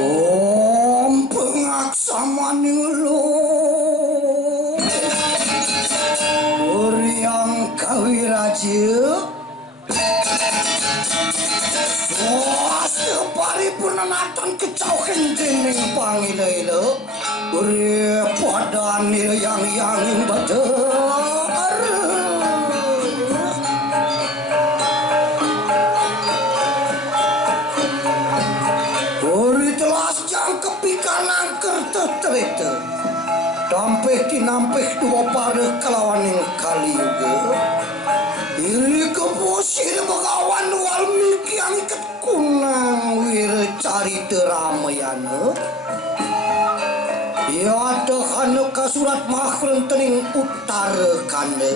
Om pengaksamani lu Uryang kawiraja Swasta paripurnanatan kecauhin dening pangila-ila Uri padani yang badar Uri telas jang kepikan angker tetrete Dampeh tinampeh dua pada kelawan yang kali juga Iri keposir bagawan Walmiki yang ikat kunang wir cari teramayana Ya ada kana kasurat makhluk tening utara kana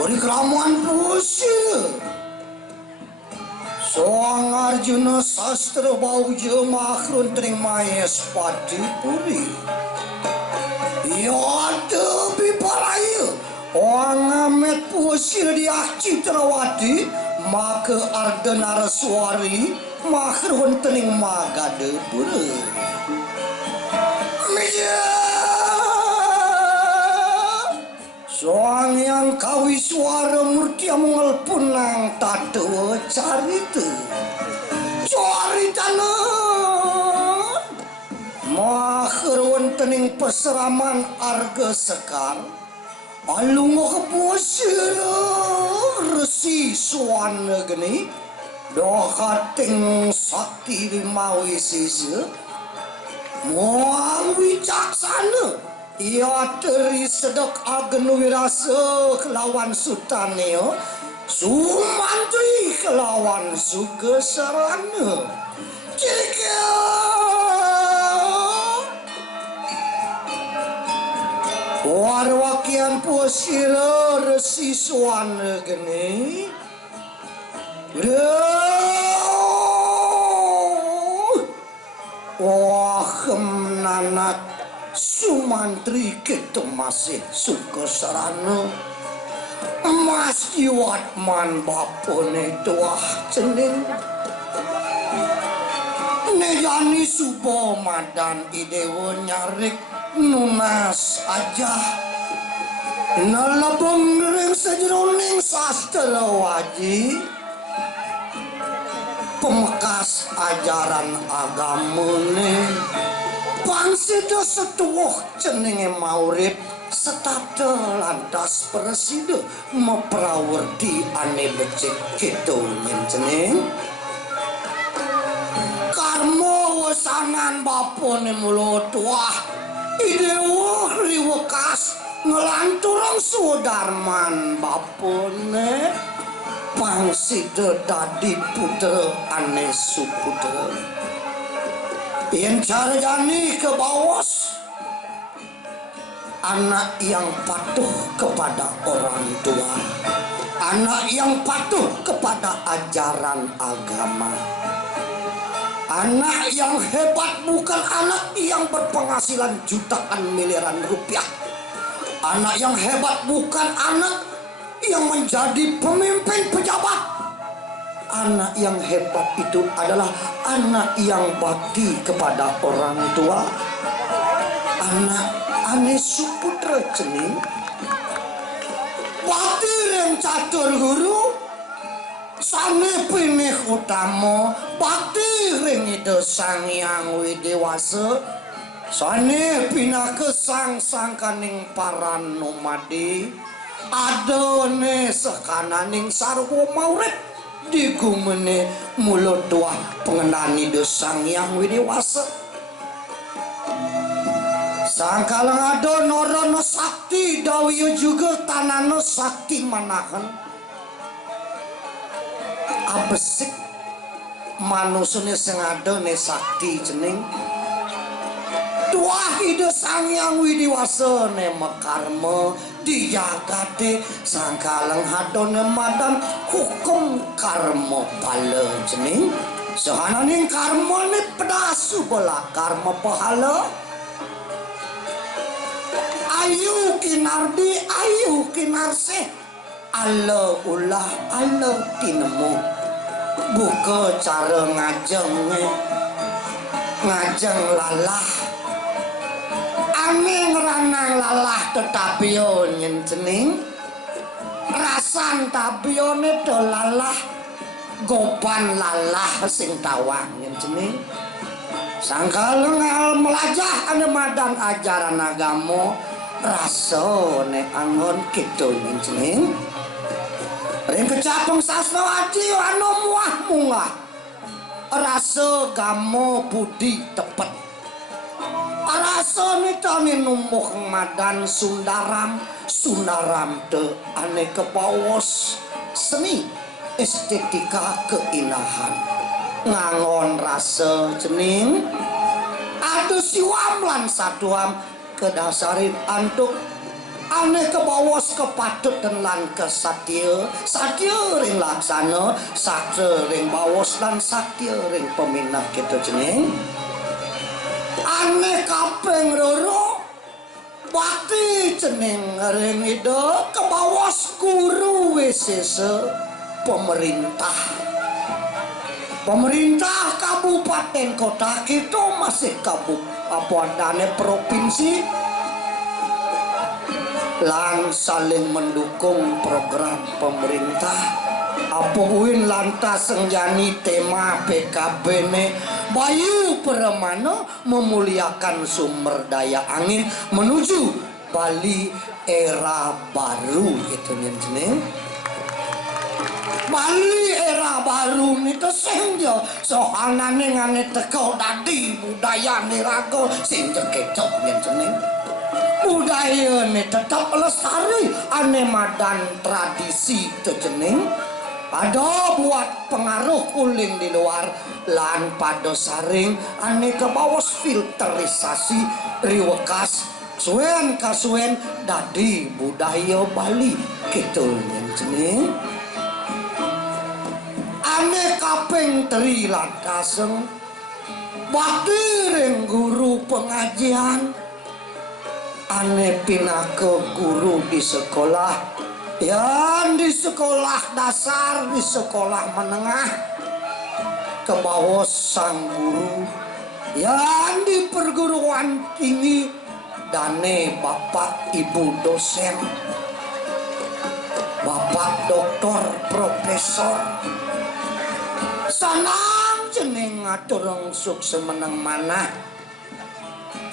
Beri keramuan posir Soang Arjuna sastra bauja makhluk tening mayas pati puri Ya ada biparaya Orang amet pusir di Citrawati maka arda naraswari makhluk tening magade pura Meja Soang yang kawi suara murti amungal punang tato carita Makhluk tening peseraman arga sekar Alungo keposir resi suana geni dohating sakti limawi sisa Muang wicaksana ia teri sedek agenu wirasa kelawan sutaneo sumantri kelawan sugesarana Cirika Warwakian posira resi suana geni Wah menanat sumantri kita masih suka sarana Mas Iwatman bapone tuah cening Nejani subo madan idewo nyarik nunas aja nalabang ring sejeroning sastra waji pemekas ajaran agamane pangsida setuwuh cenenge maurip setata lantas presida meprawerti ane becik kitu nyencening karma wesanan bapone mulut wah idewo riwekas ngelanturang sudarman bapone pangsida dadi putra ane suputra yen carjani ke bawos anak yang patuh kepada orang tua anak yang patuh kepada ajaran agama anak yang hebat bukan anak yang berpenghasilan jutaan miliaran rupiah anak yang hebat bukan anak yang menjadi pemimpin pejabat anak yang hebat itu adalah anak yang bakti kepada orang tua anak ane suputra cening bakti yang catur guru sane pinih utama bakti ring ida sang yang widewasa sane pinake sang sangkaning paran nomadi adone sekananing sarwa maurip digumene mulut tuah pengenani desang yang widewasa sangkalang ada norono sakti dawiyo juga tanano sakti manahan abesik manusune sing ada ne sakti jeneng tuah ide sang yang widiwasa ne mekarma dijagate sangkalang hadone madan hukum karma pala jeneng sehananing karma ne pedasu bola karma pahala ayu kinardi ayu kinarsih ala ulah ala tinemu buka cara ngajeng lalah ane ngeranang lalah tetapi nyen cening rasan tabione do lalah gopan lalah sing tawang nyen cening sangkal ngal melajah ane madang ajaran agama rasa ne angon kitu nyen cening ring kecapeng sasrawati anu muah mungah rasa gamo budi tepet rasa nitani numbuh madan sundaram de ane kepawos seni estetika keindahan ngangon rasa cening adu siwam lan saduam kedasarin antuk ane kebawos kepatut dan lan kesatya ring laksana satya ring bawos dan satya ring peminat gitu cening ane kaping roro bakti cening ring ida kebawos guru wisese pemerintah kabupaten kota itu masih kabupaten provinsi lan saling mendukung program pemerintah apuin lantas senjani tema PKB ne Bayu Permana memuliakan sumber daya angin menuju Bali era baru itu nyen Bali era baru itu senja sohanane ngane teko dadi budaya niraga senja kecok nyen budaya ini tetap lestari ane madan tradisi tejening ada buat pengaruh uling di luar lan pada saring ane kebawas filterisasi riwekas suen kasuen dadi budaya Bali gitu jening ane kaping teri lan kaseng bakti ring guru pengajian ane pinake guru di sekolah yang di sekolah dasar di sekolah menengah ke bawah sang guru yang di perguruan tinggi dane bapak ibu dosen bapak doktor profesor sanang jeneng ngatur suk semeneng manah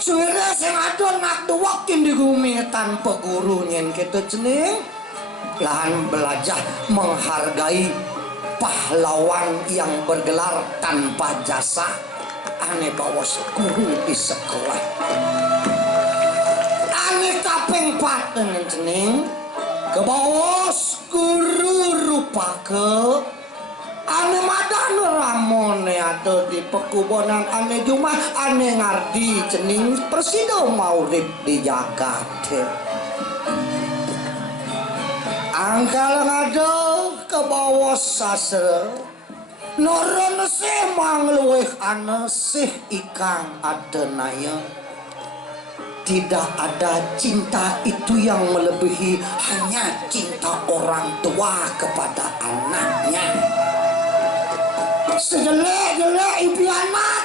suwira sing adon nak duwakin di bumi tanpa guru nyen gitu jeneng lahan belajar menghargai pahlawan yang bergelar tanpa jasa ane bawas guru di sekolah ane kaping pat dengan jeneng ke bawas guru rupa ke ane madan ramone ada di pekubunan ane Jumat ane ngardi cening presido maurib di Jakarta angkal ngado ke bawah sasra noron sih mangluweh ane sih ikang adenaya tidak ada cinta itu yang melebihi hanya cinta orang tua kepada anaknya sejelek-jelek ibu anak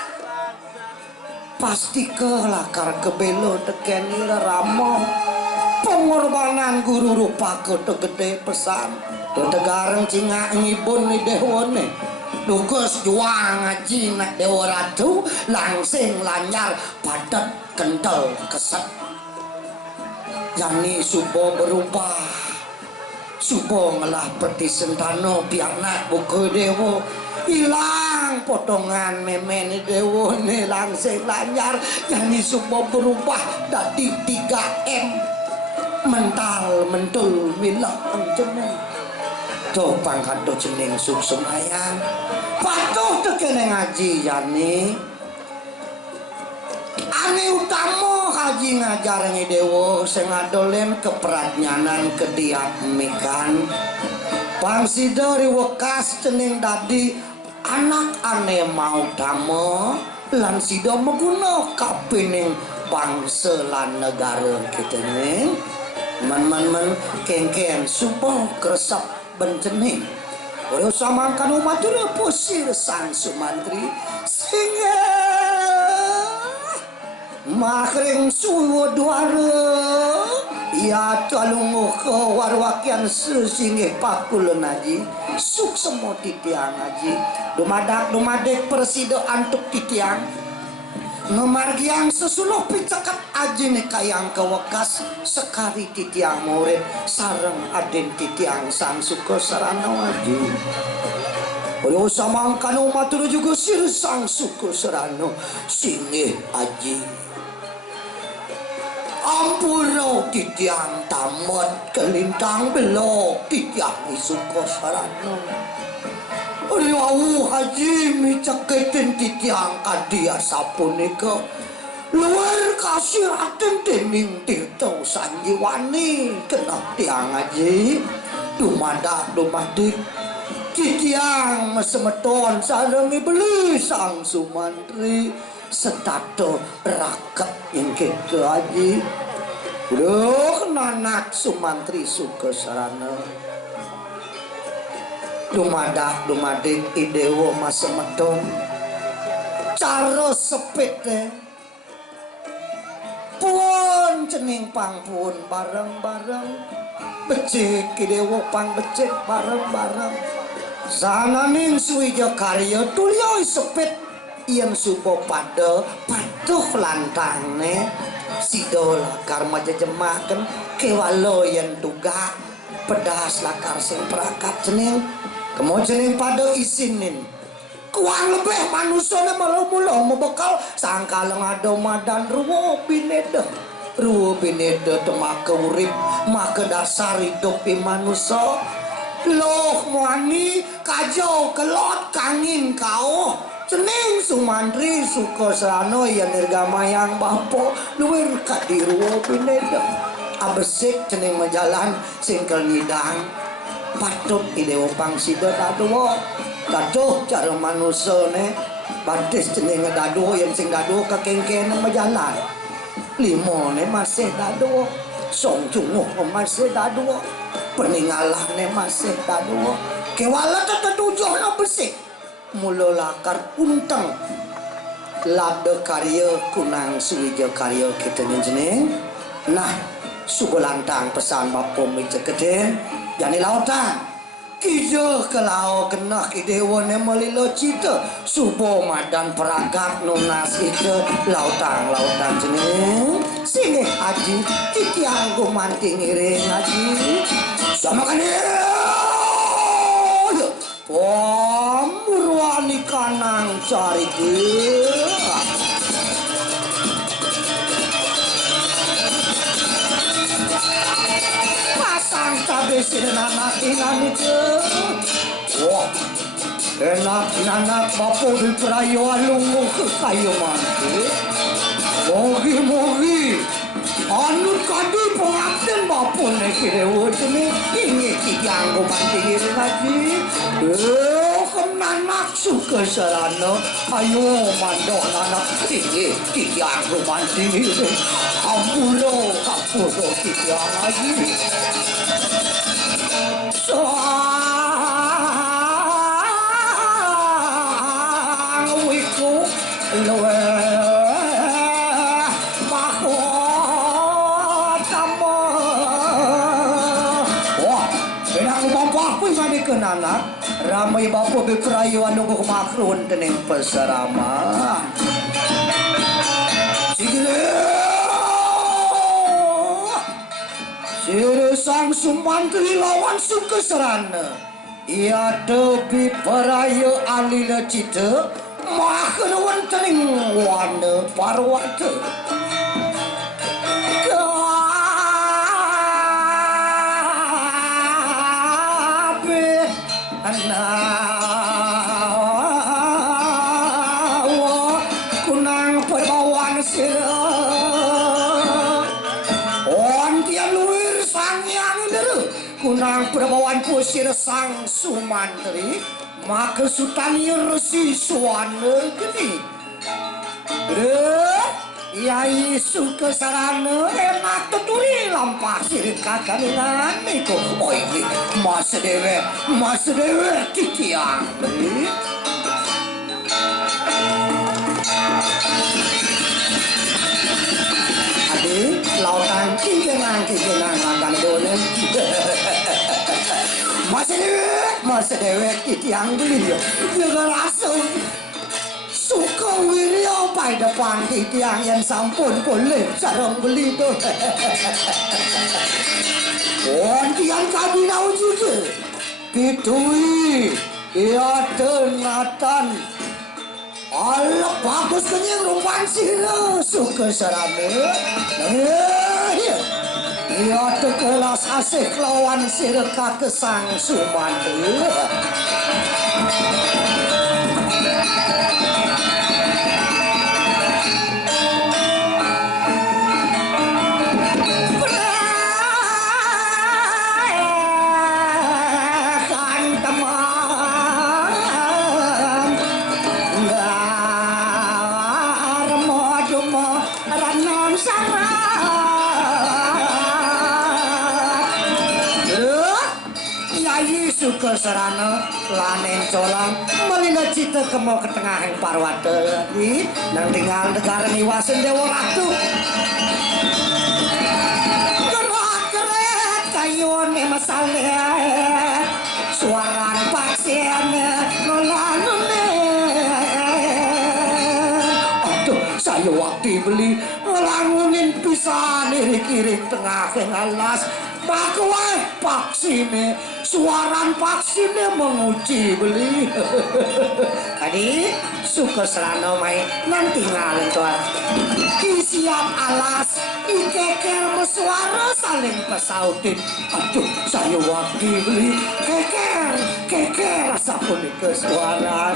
pasti kelakar kebelo tekeni ramo pengorbanan guru rupa ke gede pesan tegareng cinga ngibun ni dewone dugus juang ngaji nak dewa ratu langsing lanyar padat kental keset yani subo berubah subo ngelah peti sentano biar nak buku dewa hilang potongan memen dewo ne langsing lanyar yani subo berubah dari 3M mental mentul milah jeneng tuh pangkat do jeneng suksum ayang patuh tekene ngaji yani ane utama kaji ngajar dewo sing adolen kepradnyanan kediamikan pangsida riwekas jeneng dadi anak ane mau damo lan sida meguna kapening bangsa lan negara kita ning man kengken supo keresap bencening oleh samangkan umat itu pusir sang sumantri singa makring suwo duara ya talungu ke warwakian sesingih pakulun aji suk semua titiang aji dumadek persido antuk titiang Memargiang sesuluh picakat aji nih kayang kewekas sekali titiang murid sareng aden titiang sang suko sarana aji oleh samangkan umat itu juga sir sang suko sarana singih aji ampuro titiang tamat kelintang belok titiang suko sarana Riau haji micaketin titiang kadia sapunika luar kasih raten dening tirto sanjiwani kena tiang haji dumadik titiang mesemeton sarengi beli sang sumantri setato raket yang ke haji udah nanak sumantri suka sarana dumadik idewo masa medon cara sepete pun cening pangpun bareng-bareng becik idewo pang becik bareng-bareng sananing suwijo karya tulioi sepet yang subo pada patuh lantangne sidola karma jejemaken kewalo yang tuga pedas lakar sing perakat cening kemudian pada isinin kuang lebih manusia malu-mulu membekal sangkaleng ada madan ruwo bineda temaka urip maka dasar hidup manusia loh muani kajau kelot kangin kau cening sumantri suko serano yang nirgamayang bapo luwir kadiruwo bineda abesik cening menjalan singkel ngidang patut idewo pangsida daduwo daduh cara manusia ne batis cening daduwo yang sing daduwo kekengken menjalan limo ne masih daduwo song cunguh masih daduwo peninggalan ne masih daduwo kewala tetujuh na besik mula lakar untang lada karya kunang suwijo karya kita jeneng nah subulantang pesan bapo meja keden jani lautan kijo ke lau kena kidewa ne melilo cita subo madan peragak nunas ike lautan jeneng sini aji titiang gumanting iring aji sama kan Pemurwani kanang cari dia pasang cabai anak inan itu wah enak anak bapak di perayu alung ke kayu mati mogi anut kadi pengabden bapak nek dewe ini ingin tiang gumanting lagi kenan nafsu ke sarana ayo mandok anak tinggi tiang gumanting ampulo tiang lagi sang wiku luwe anak ramai bapak berkerayu anu makrun tening pesarama Sire sang sumantri lawan suka serana ia tepi perayu alila cita makan wantening wana parwata kunang perbawan sira ontian luir sang yang deru kunang perbawan pusir sang sumantri maka sutani resi suwana gini Yai Sukesarana enak tuturi lampah sirik kaganingan niku. Oh iki Mas Dewe kitiang. Adi lautan kikenang langgan dolen. Mas Dewe kitiang beli yo. Yo langsung suka wirya pai depan tiang yang sampun boleh sarang beli tuh. Tiang kabinau juga pitui ia tengatan Allah bagus kenyang rumpan sila suka serame ia kelas asik lawan sirka kesang sumantri. Kesarana lanen colang melina cita kemo ke tengah yang parwata nang tinggal negara niwasan Dewa Ratu gerak keret kayun masalah suaran pasien nolanunen aduh saya waktu beli ngelangunin pisan irik-irik tengah yang alas pakuai vaksinnya suaran vaksinnya menguji beli. Tadi suka serana main nanti ngalin tuan. Siap alas ikeker mesuara saling pesautin. Aduh saya waktu beli keker rasa pun ke suara.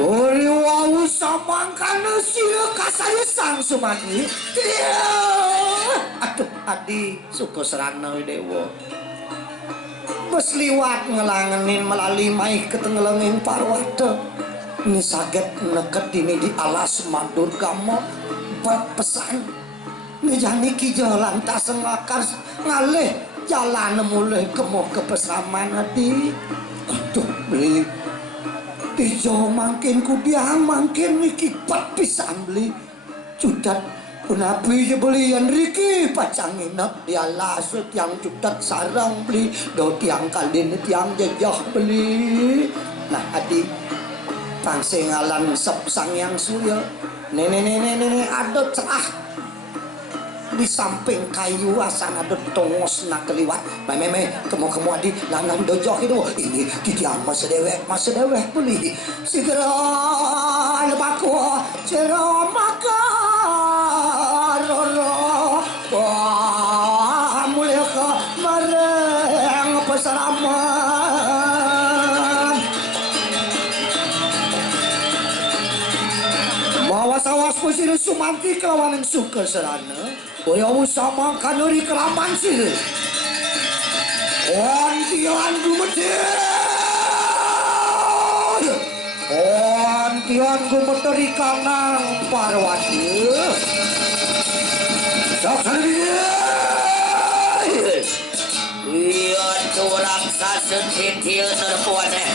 Ori wau samangkan sia kasaya sang sumadi. Aduh adi suka serana dewa. Bes liwat ngelangenin melalui mai ketenggelengin parwata ini saget neket ini di alas madur kamu pesan ini jani ki jalan tak sengakar ngalih jalan mulai kemo ke pesaman adi aduh beli dijauh makin kudiang makin iki pat pisan beli judat Nabi belian Riki pacang inap dia lasut yang judat sarang beli do tiang kalin tiang jejah beli nah adik pangsengalan sep sang yang suya nenek ada cerah di samping kayu asan ada tongos nak keliwat meme kemo adik lanang dojok itu ini tiang mas dewek beli segera lebaku segera makan wah mulia ke mareng peseraman mawas pusir sumanti kelawan yang suka serana boyawu sama kanuri keraman sih ontian gumeter di kanang parwati iya curang sasetitil nerpuaneh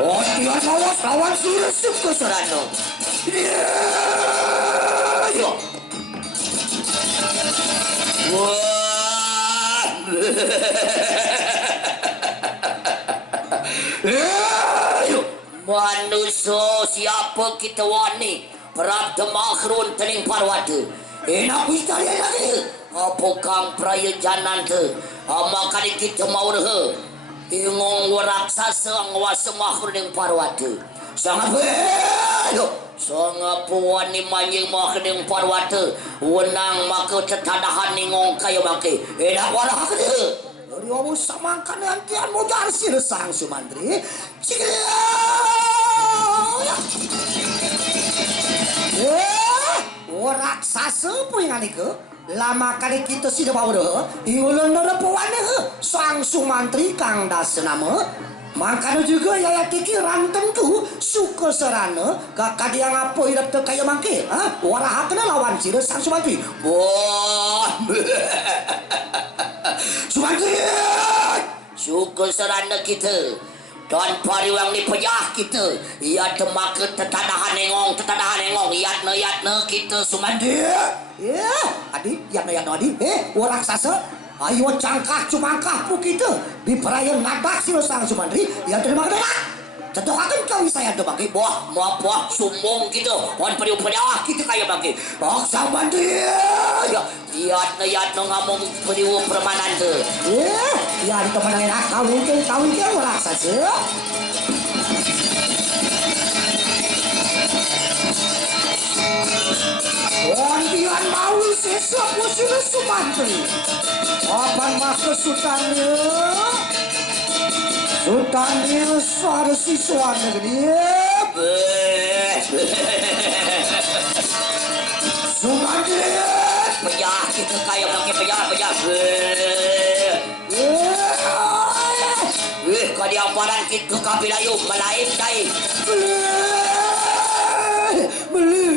oh dia mawas lawan suresuk ke serano iya wah manusia siapa kita wani Prabda Makhrun tening parwati enak bicara lagi apa kang praya janan te maka kita mau rehe ingong raksasa ngwasa Makhrun yang parwati sangat sangat puani manjing Makhrun yang parwati wenang maka tetadahan ingong kayu maki enak walah ke dari wabu samangkan yantian modal sir sang sumantri raksasa apa yang ini ke? lama kali kita sida bawra ingulun nerepuane sang sumantri kang dasenama makanya juga ya tiki rantenku suka serana kakak dia ngapo irap teu kaya mangke warahakna lawan sira sang sumantri wah sumantri suka serana kita dan pariwang ni pejah kita ia temaket tetadahan engong yatna kita sumantri ya adi yatna adi orang sasa ayo cangkah cumangkah pu kita di perayaan ngadak si sang sumantri yang terima kasih cetokakan kau saya tu bagi buah sumbong kita wan pariwang pejah kita kaya bagi sumantri ya yatna ngamong pariwang permanan tu ya di tempat lain kawin ke orang sasa Wandian mau sesa pusir sumantri apaan maka sultannya suara siswa negeri sumantri pejah kita kaya pakai pejah kau diamparan kita kapilayu melain dai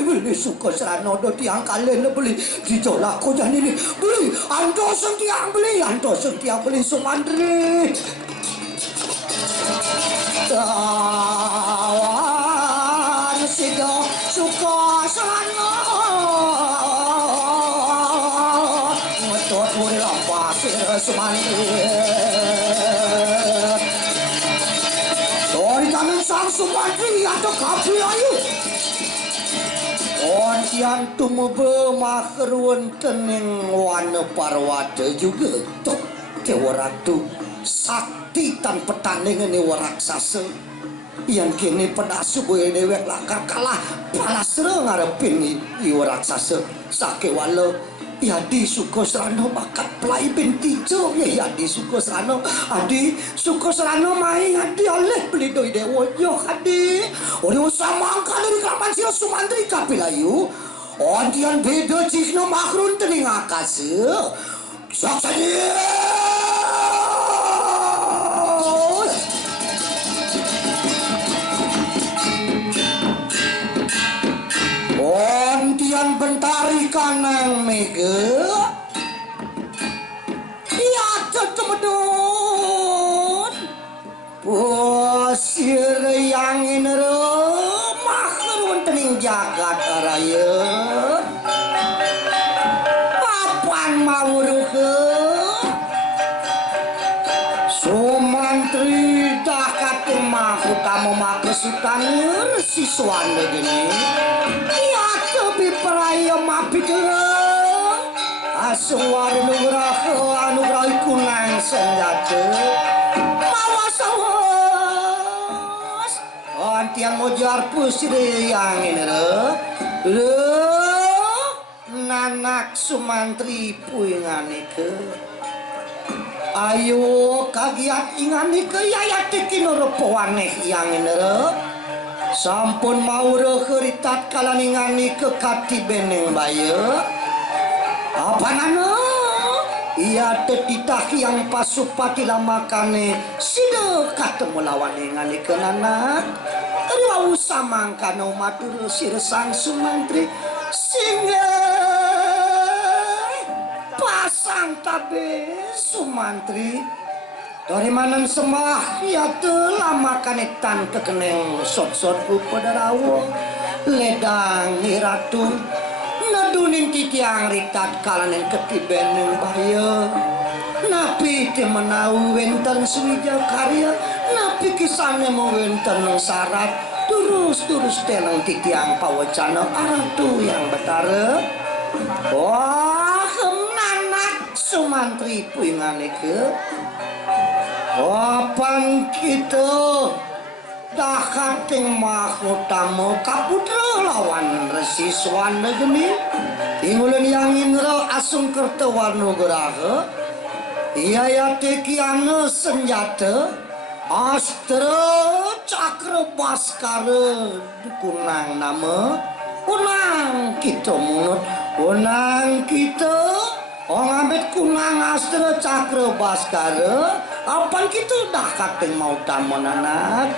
beli suka serano do tiang kalian beli dijolak kau jangan ini beli ando sentiang beli sumantri tawan sido suka serano ngetot muri lampas sumantri dari tangan sang sumantri atau kapi ayu Ontian tumebe makerun tening wana parwata juga tok kewaratu sakti tan petandingan ni waraksasa yang kini pedasu gue dewek lakar kalah palasre ngarepin ni waraksasa sakewala Yadi suka serano bakat pelai binti jo ya Yadi suka serano adi suka serano main adi oleh beli doi dewa yo adi orang sama angka dari kelaman sila sumantri kapilayu odian beda cikno makrun tening akas saksanya Ontian bentari kanang mega iya cemedun posir yang inere makrun tening jagat raya papan mawuruke sumantri dah kate mahu tamu makesutanir siswan begini peraya mapit aswar anugerah kunang senjata mawas awas antian mojar pusir yang ini nanak sumantri puingane ke ayo kagiat ingane ke yayat kinoro pewaneh yang ini sampun mauro keritat kalaningani ke kati beneng baya apa nana ia tetitah yang pasupati lamakane sida katemu lawan ingani ke nana tadi wau samangkano matur sir sang sumantri singga pasang tabe sumantri dari mana sembah ya telah makan ikan kekeneng sot-sot pada rawo ledang iratu nadunin titiang ritat kalanen ketibeneng bahaya napi temenau wenten suwija karya napi kisahnya mau wenten syarat terus telang titiang pawacana aratu yang betara wah nanak sumantri puingane ke Wapan kita dah kating mahutamu kaputra lawan resi swana geni ingulan yang indra asung kertawarno geraha iya yate kiana senjata astra cakra baskara kunang nama unang kita munut Kunang kita orang ambet kunang astra cakra baskara apan kita dah kateng mau tamon anak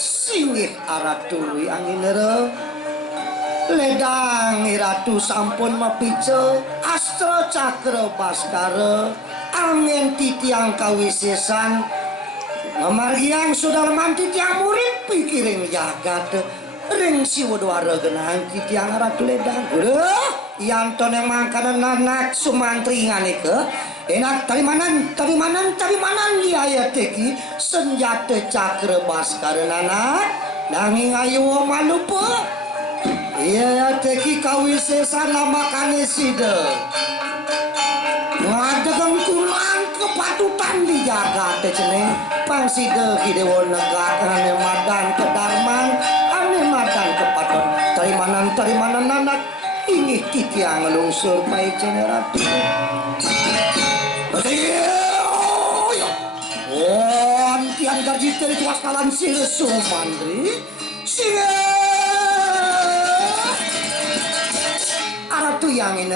siwih aratui angin re ledang iratu sampun mapice astra cakra baskara angin titiang kawisesan ngamargiang saudara manti tiang murid pikiring jagat ring siwadwara genang titiang ratu ledang yanton yang mangkanan anak Sumantri nganike enak tarimanan liaya teki senjata cakra baskara anak nanging ayo malupa iya teki kawisesan lamakane sida ngadagang kulang kepatutan di jagat ceneng pang sida hidewo negak ane madan kedarman ane madan kepatut tarimanan anak ini titiang ngelungsur pai generatu tiang gaji dari kuasalan sila Sumantri sila aratu yang ini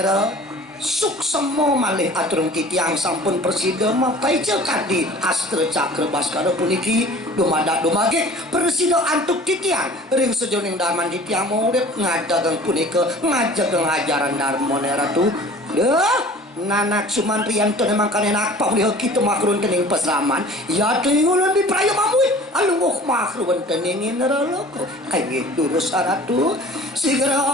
suksemo malih aturung titiang sampun presida mapai cekadi astra cakra baskara puniki dumagek presida antuk titiang ring sejoning daman titiang murid ngadagang punika ngajagang ajaran darmone ratu nanak Sumantri yang emang kanenak paulih kita makrun kening pesraman ya tingulun di praya mamui alungguh makrun keningin reloko kayak durus ratu segera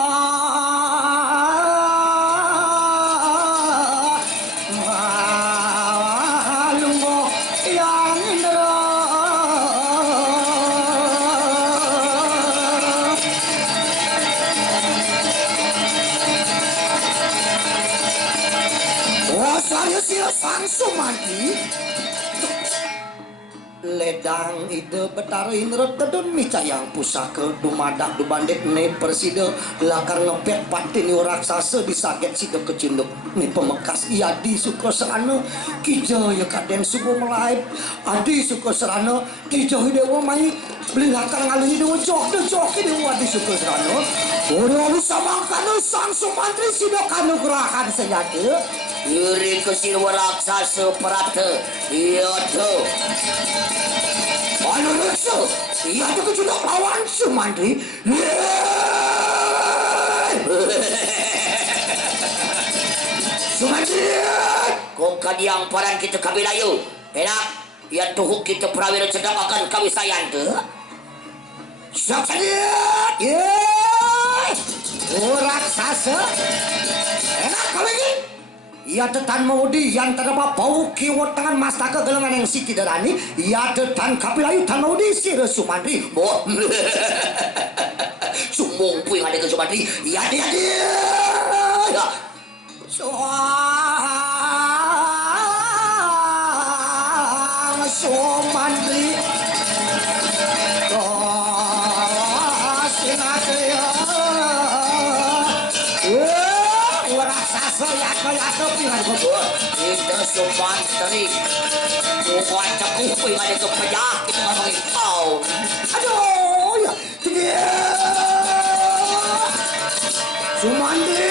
Sang Sumantri ledang ide betarin retedun micayang pusaka dumadak dubandek ne presida lakar ngepet patini raksasa disaget sida kecinduk ni pemekas Adi Sukosrana kijaya kaden subuh melaib Adi Sukosrana kijaya dewa mai beli lakar ngalih dewa jok dewa Adi Sukosrana ora samangkan Sang Sumantri sida kanugrahan senjata Yuri kesirwa raksasa perata iya tuh anu rasa iya tuh kejudak lawan Sumantri Sumantri kok kadiang paran kita kabilayu enak iya tuhuk kita prawira cedang akan kawisayan tuh siap saja raksasa enak kawin ia tetan maudi yang terdapat bau kiwat tangan mastaka gelengan yang siti darani ia tetan kapilayu tan maudi sira Sumantri boh sumung puing ada ke Sumantri ia dia Sumantri kita Sumantri bukan cekup yang ada ke penyakit ngomongin kau aduh ya Sumantri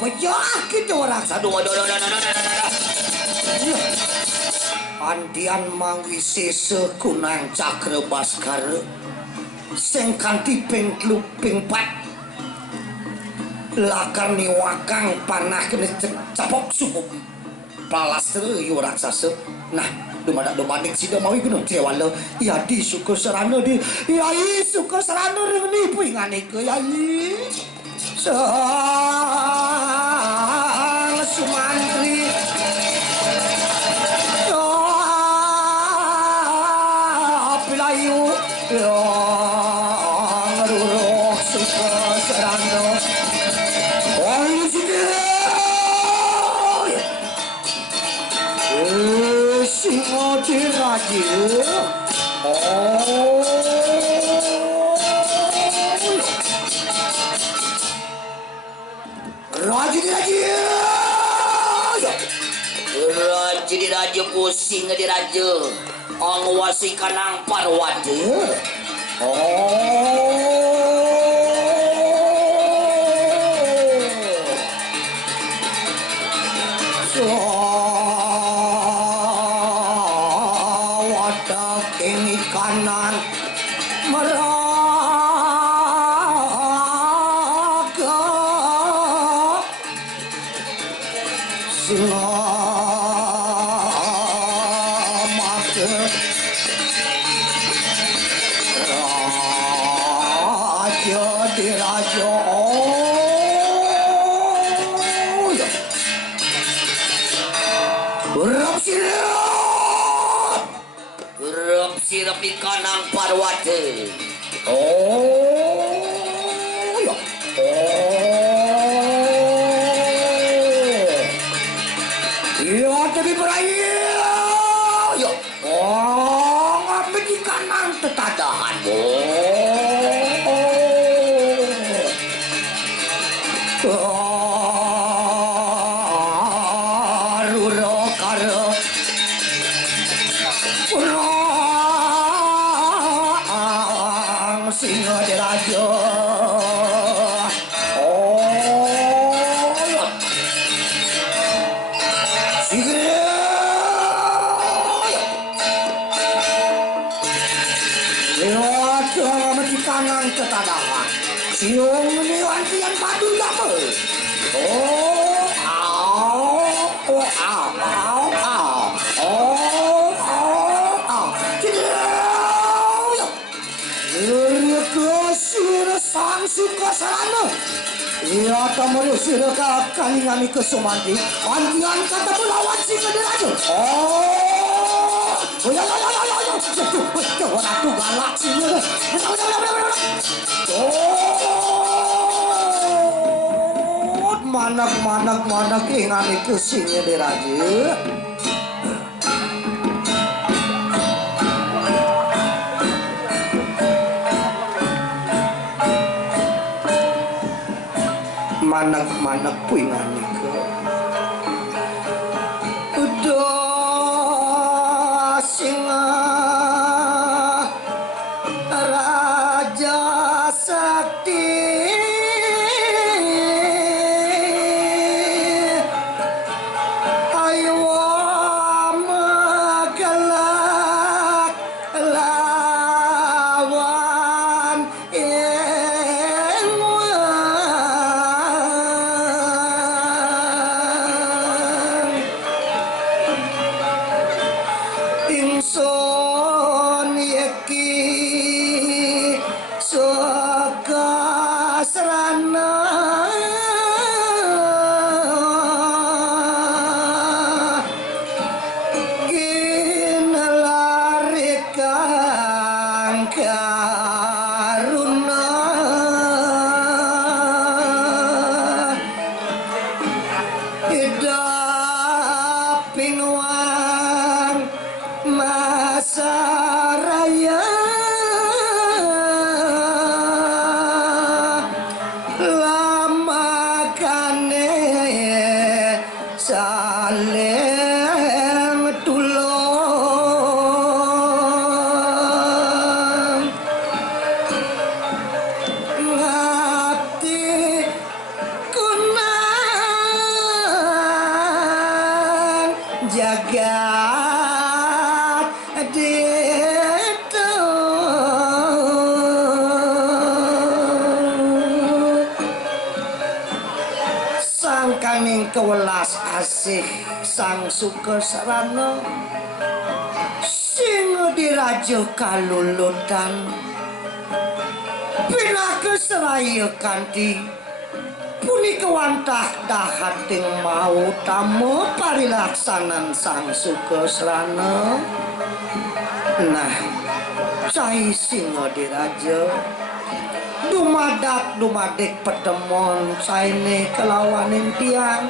penyakit orang aduh andian mangwisi sekunang cakra baskara sing kanthi ping 4 lakar niwakang panah kene capok subuh palas yo raksasa nah dumadak sida mawi gunung Dewala Adi Sukosrana di Yai Sukosrana rene puingane ke Yai Sang Sumantri pilayu Raja pusing di raja Angwasi kanang Parwati. Wadah kini kanan meraga selamat raja di raja. Gerep sirep di kanang Parwati. Ya. Ya jadi beraya. Ya. Ngapain di kanang tetadahan. Singa di raja. Kanang tetadahan siung ni wantian padu dapur. Sang suka sarana ia tamuri siraka kaningami kesumanti wantian kata melawan singa diraja. Ya ratu galak singa. Manak ingani ke singa diraja. Manak puingani ke udah singa raja sakti ayo magalak lawan ingsun yeki saka serana ginelarikan karuna idaping wang masa raya lama kane saling tulung ngati kunang jagat ditu sang kaning kewelas asih sang suka sarana sing diraja kalulutan pinake seraya kanthi punika wantah dahating mau tamu parilaksanan sang suka serana. Nah cai singa diraja dumadek petemon saine kelawaning tiang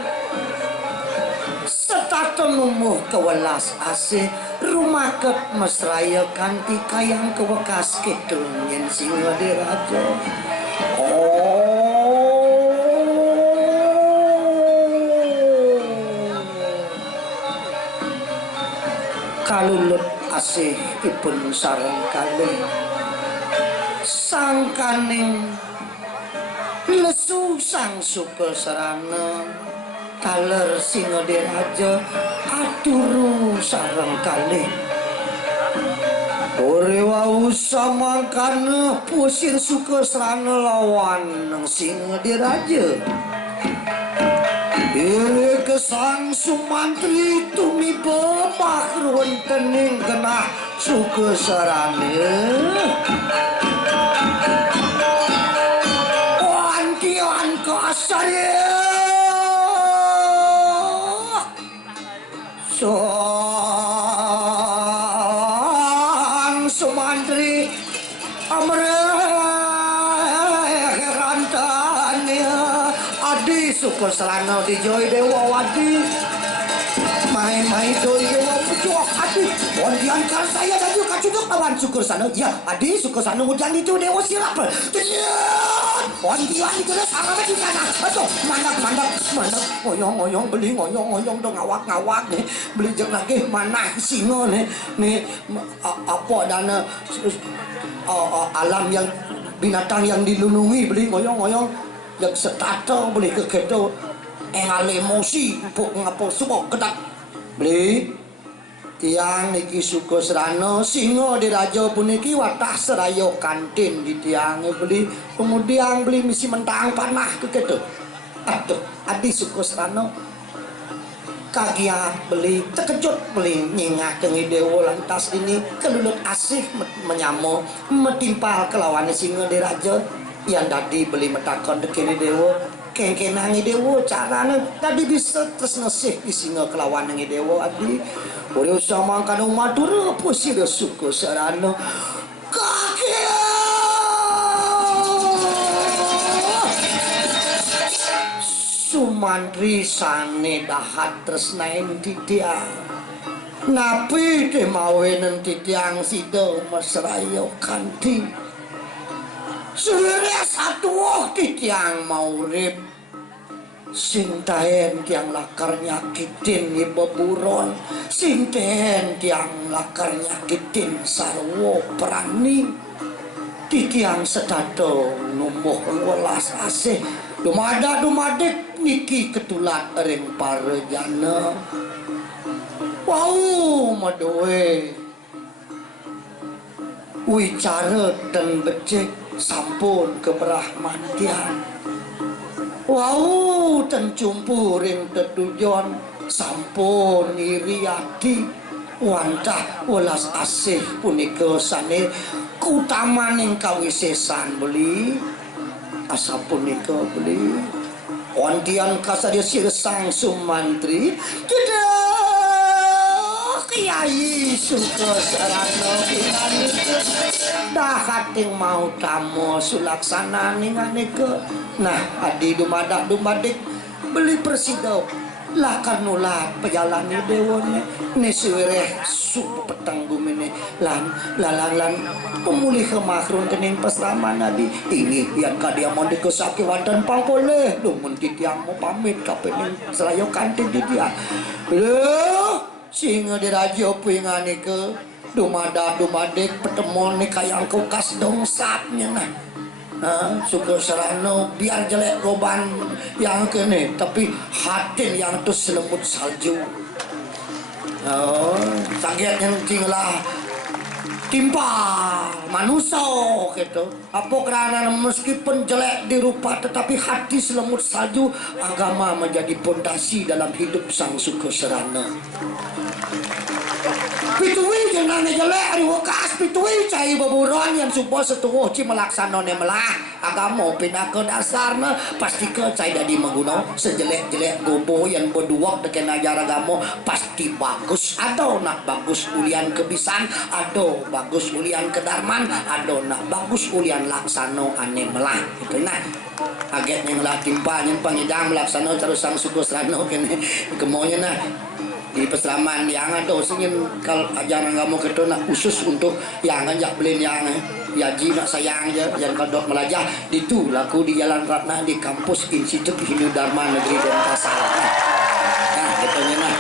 serta numuh kewelas asih rumaket mesraya kanthi kayang kewekas kidul yen singa diraja. Kalulut asih ipun sareng kalih sangkaning lesu sang Sukasrana taler Singadiraja aturu sareng kalih ore wau samangkana pusir Sukasrana lawan nang Singadiraja ire kesang Sumantri tumiba makruan tening genah Sukasrana wantian kasarya sang Sumantri amrehantanya adi Sukasrana di Joy Dewa Wadi main-main Joy Dewa pejuang adi wantian kasarya dan juga cuduk lawan Sukasrana ya adi Sukasrana hujan itu Dewa silap wantian itu dah sangat di sana aduh mandak ngoyong beli ngoyong dong ngawak nih beli jeng lagi mana singo nih apa dana alam yang binatang yang dilindungi beli ngoyong yang setata beli keketo engale emosi ngapa semua kedak beli tiang niki Sukasrana singo di raja puniki watah seraya kantin di tiang beli kemudian beli misi mentang panah keketo aduh adi Sukasrana kagiat beli terkejut beli nyingak kengi Dewa lantas ini kelulut asih menyamu metimpal kelawan Singadiraja yang tadi beli metakon dekini Dewa kengkenangi Dewa carane tadi bisa terus nesih di singa kelawan ngi Dewa adi ora usah mangkan matur pusir Sukasrana kagiat Sumantri sane dahat tresnain titiang napi temawenen titiang sida mesraya kanthi suwire satuh titiang maurip sing tahen tiang lakar nyakitin ibu buron sing tahen tiang lakar nyakitin sarwa perani titiang sedato numbuh welas asih dumadak niki ketulat ring parejana wau madoe wicara dan becek sampun keberahmatian wau ten cumpu ring tetujon sampun iriati wantah welas asih punika sane keutamaning kawisesan beli asa punika beli wantian kasadya sang Sumantri tidak Kyai Sukasrana inganika dahating mau tamu sulaksana ninganika nah adi dumadak beli persidau lakan nulat pejalani Dewane nisuwireh sup petang bumine lan pemulih kemakrun tening pesraman nadi ini yang kadia mau dikesaki wadan pangkoleh lumun titiang mau pamit kapening serayo kantin di dia lho Singadiraja pinganika dumadak petemon nih kayang kukas dongsapnya nah Sukasrana biar jelek roban yang kene tapi hatin yang tu selemut salju sangat yang tinggal timpa manusia gitu apa kerana meskipun jelek di rupa tetapi hati selemut salju agama menjadi pondasi dalam hidup sang Sukasrana pituwi jangan jelek di wakas pituwi cai baburon yang supaya setuh ci melaksanone melah agama pindah ke dasarnya pasti ke cai jadi mengguna sejelek-jelek gobo yang berduak dengan ajar agama pasti bagus ada nak bagus ulian kebisan ada bagus ulian kedarman ada nak bagus ulian laksano ane melah itu nah agetnya ngelah timpanya pangidang melaksano terus sang Sukasrana kene kemonya nah di pesraman yang ada singin kalau ajaran kamu ketona khusus untuk yang ngajak beli yang yaji nak sayang aja yang kadok melajah itu laku di Jalan Ratna di kampus Institut Hindu Dharma Negeri Denpasar nah katanya nah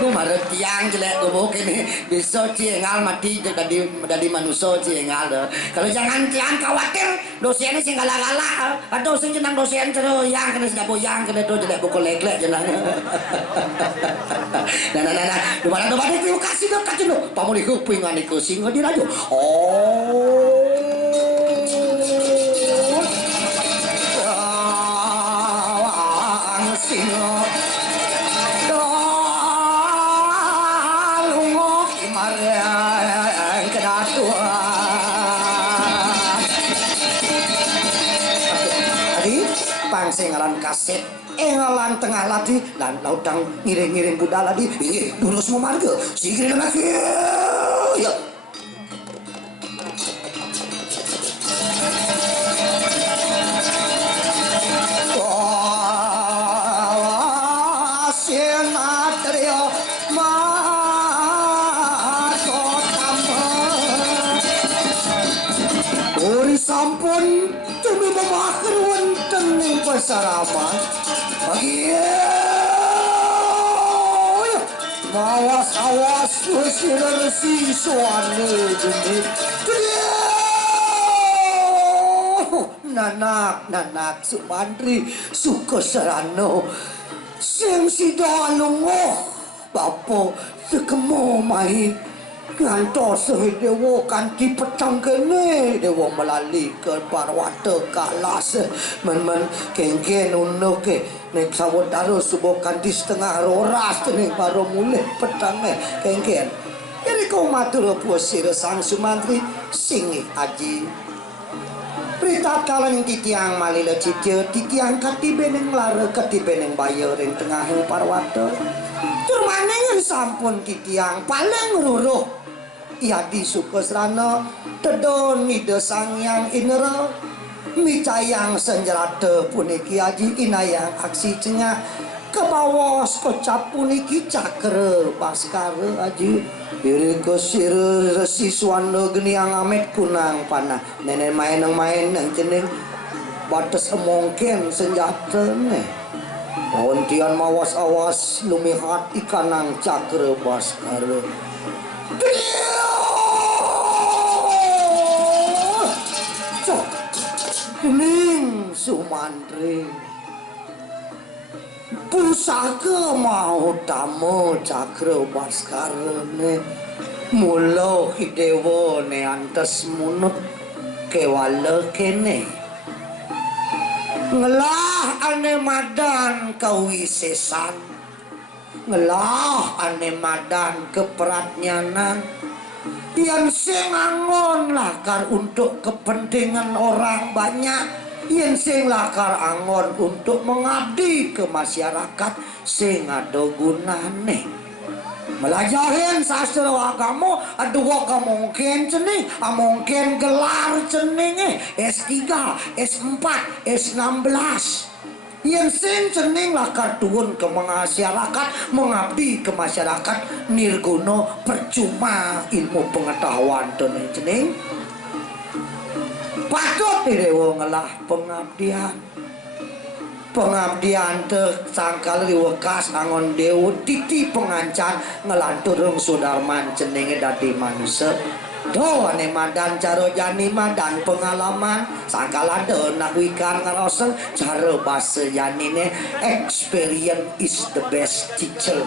Ku marep tiang jelek ku kene bisa ciengal mati dari manusia ciengal. Kalau jangan tiang khawatir dosen sing galak-galak atau sing jenang dosen terus yang kena sing boyang kena do jelek buku leglek jenang. Nah. Dumana terima kasih dok kacen do. Pamuli kuping aniku sing di radio. Oh. Singo pangsengalan kaset engalan tengah ladi lan laudang ngiring-ngiring budal ladi dulu semua marga sikri lagi ya sampun demi memakar wonten ing pasaraman mawas-awas resi suane geni nanak Sumantri Sukasarana sing sida lunga bapa sekemo main ngantos dewa kanthi petang kene dewa melali ke Parwata kalas men kengken unuke nek sawetara subuh kanthi setengah roras ning baru mulih petang kengken iri kau matur puasir Sang Sumantri sing aji berita kalan titiang malila cicil titiang katibeneng lara katibeneng bayo ring tengahing Parwata turmanengan sampun titiang paling ruruh Yadi Sukasrana tedon nida sangyang inera micayang senjerata puniki aji inayang aksi cengak kebawas kocap puniki cakra baskara aji iri kesir resi suwana geniang amet kunang panah nenek main nang jening batas emongken senjata ne ontian mawas awas lumihat ikanang cakra baskara Ning Sumantri pusaka mau tamo cakra baskarane mula hidewa ne antes munut kewala kene ngelah ane madan kawisesan ngelah ane madan keperatnyanan yang sing angon lakar untuk kepentingan orang banyak yang sing lakar angon untuk mengabdi ke masyarakat sing ada gunane melajarin sastra agama ada mungkin cening mungkin gelar cening S3 S4 S16 yang sing cening lakar turun ke masyarakat mengabdi ke masyarakat nirguna percuma ilmu pengetahuan cening patut dewa ngelah pengabdian teh sangkal diwekas angon dewa titi pengancan ngelanturung sudarman cening dadi manusia do ane madan caro jani madan pengalaman sangkala de nak wikan ngaroseng cara bahasa jani ne experience is the best teacher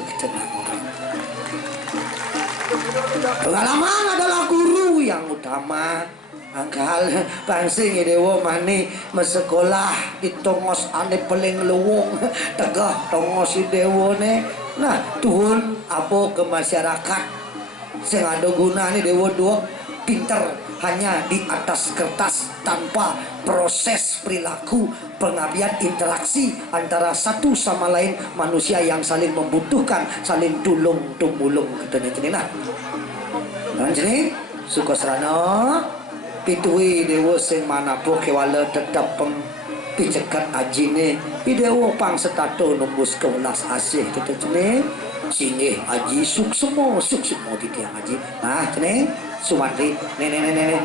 pengalaman adalah guru yang utama angkal pangsing dewa mani mesekolah di tongos ane paling luwung tegah tongos si dewa ne nah tuhun apa ke masyarakat sing ada guna nih dewa dua pinter hanya di atas kertas tanpa proses perilaku pengabdian interaksi antara satu sama lain manusia yang saling membutuhkan saling tulung tumulung ketene-tenena dan jadi Sukasrana pitui dewa sing manapo kewala tetap picekat ajine dewa pang setato numbus kewelas asih kita cene singgih aji suk semua di tiang aji nah cene Sumantri nenek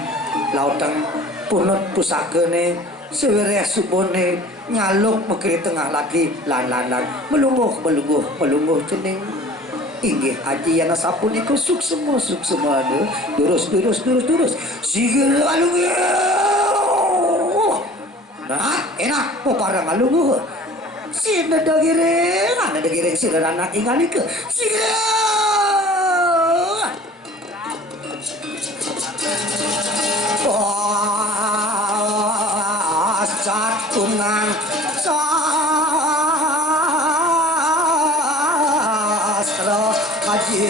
lautang punut pusaka ne seweres subone nyaluk mekri tengah lagi lan melungguh cening inggih aji yana sapuniku suksema aduh durus sigil alungguh nah enak parang alungguh sina dagiring sina anak ingali ke sigil tunang sastra haji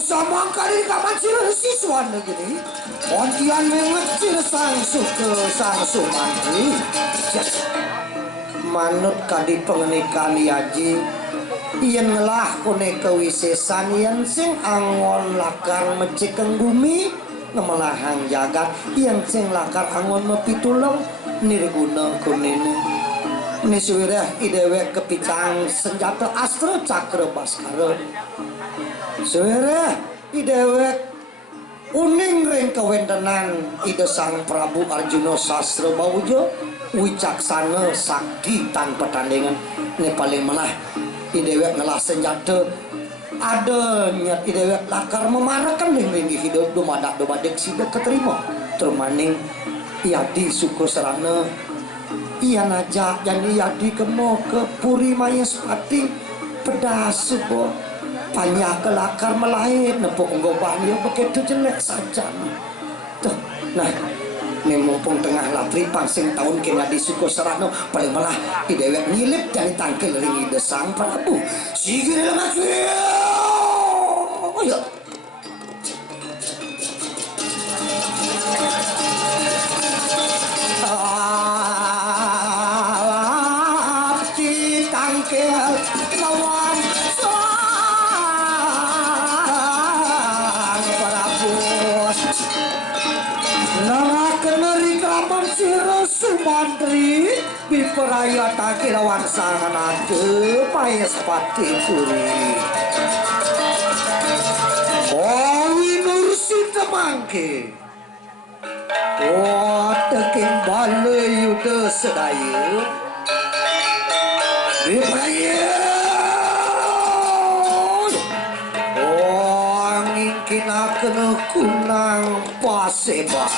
sama kali kapan siswa negeri ontian mengecil sang sumantri manut kadi pengenikan yaji yen ngelah kone kewisesan yen sing angon lakar mecikeng bumi ngemelahang jagat yen sing lakar angon mepitulung nirguna kunene nisuwirah idewek kepicang senjata astra cakra baskara suwirah idewek uning ring kewentenan ide sang Prabu Arjuna Sastra Baujo wicaksana sakti tanpa tandingan ini paling menah idewek ngelah senjata ada nyat idewek lakar memarakan ring hidup dumadak sida keterima termaning iadi suku serana iya najak dan iadi kemo ke Puri Mayaspati pedas subuh banyak kelakar melahir nepuk ngobah dia begitu jelek saja tuh nah ini mumpung tengah latri pangsing tahun kena di suku serano paling malah idewek nyilip dan tangkil ringi desang Prabu sigil masih oh ya tangkil lawan Sumantri biperaya takilawan sang nade Mayaspati Puri Bawi Nursi temangke teking balai yuda sedaya biperaya ngingkinaken kunang paseban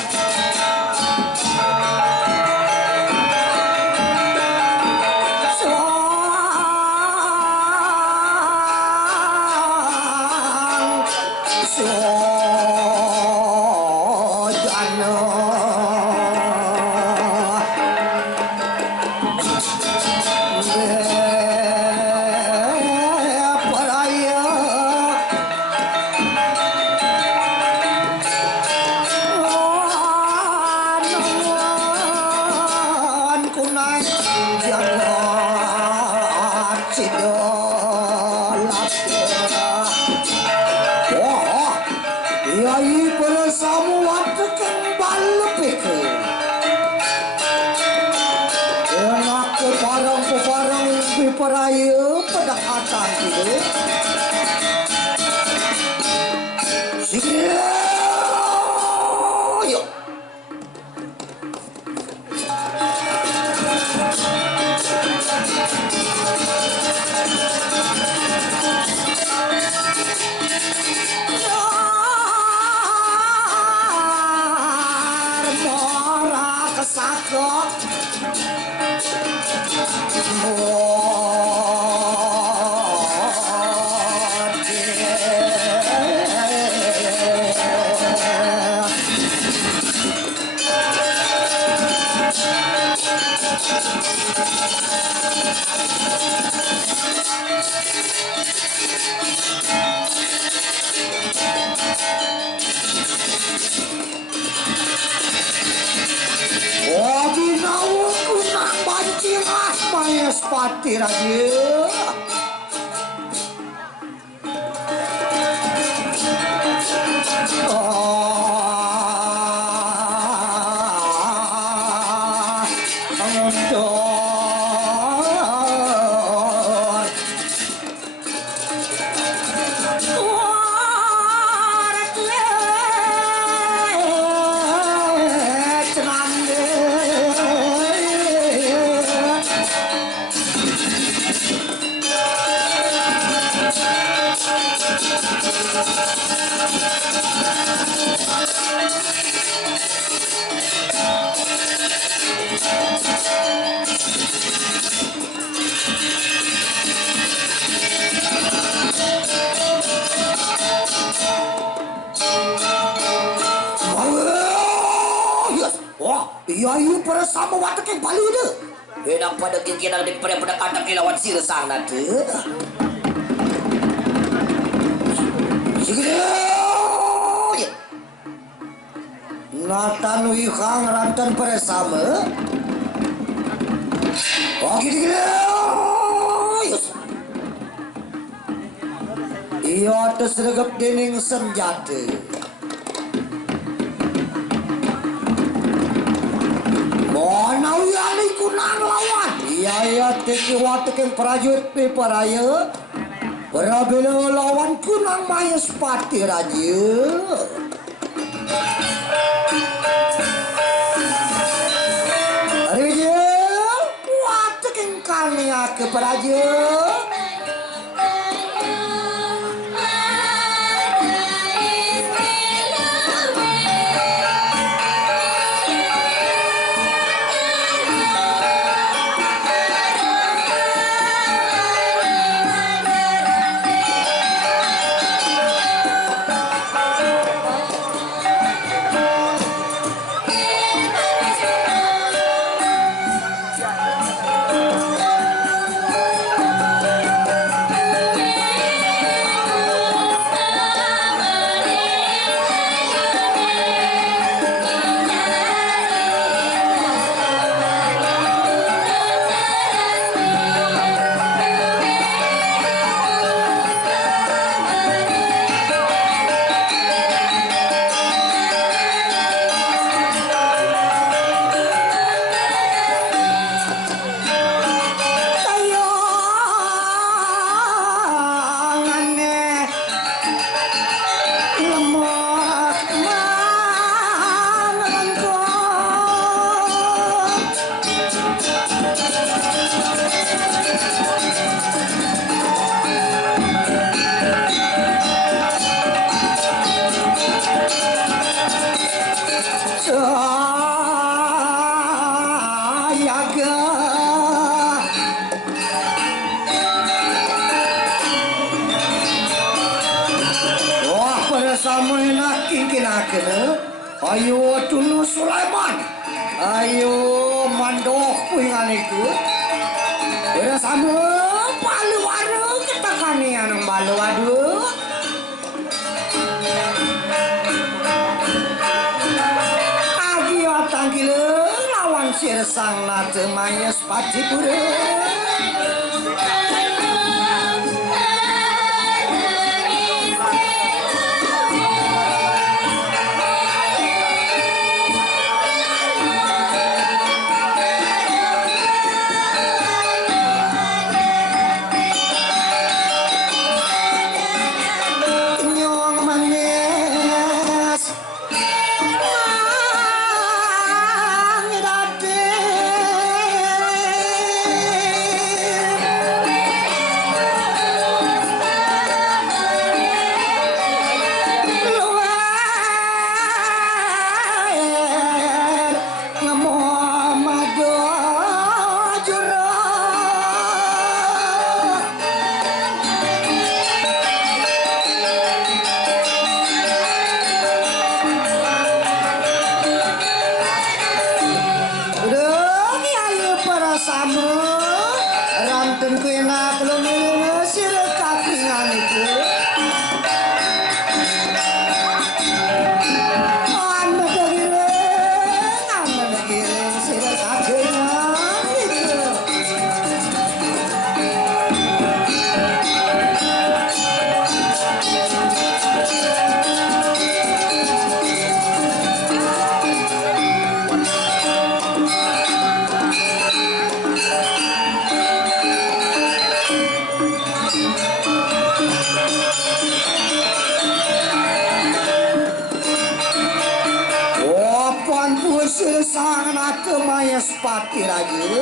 peraya pada atas itu sigil yuk mora kesakok Mayaspati Raja Ayo para sama watak yang paling deh. Enak pada kikinan daripada kata kilawan siresang nanti. Natan wihang rantan pada sama. Oh gitu. Iya atas regep dening senjata. Mana wiyali kunang lawan. Iya teki watak yang prajurit peparaya. Berabila lawan kunang maya sepati raja. Raja, watak yang kami ke praja. Ayo Tunu Sulaiman. Ayo mandok kuingan itu. Bersama palu waru ketakanian balu wadu. Agi watang gila lawan sirsang nate mayas pati pura. Sesana kemaya sepati lagi.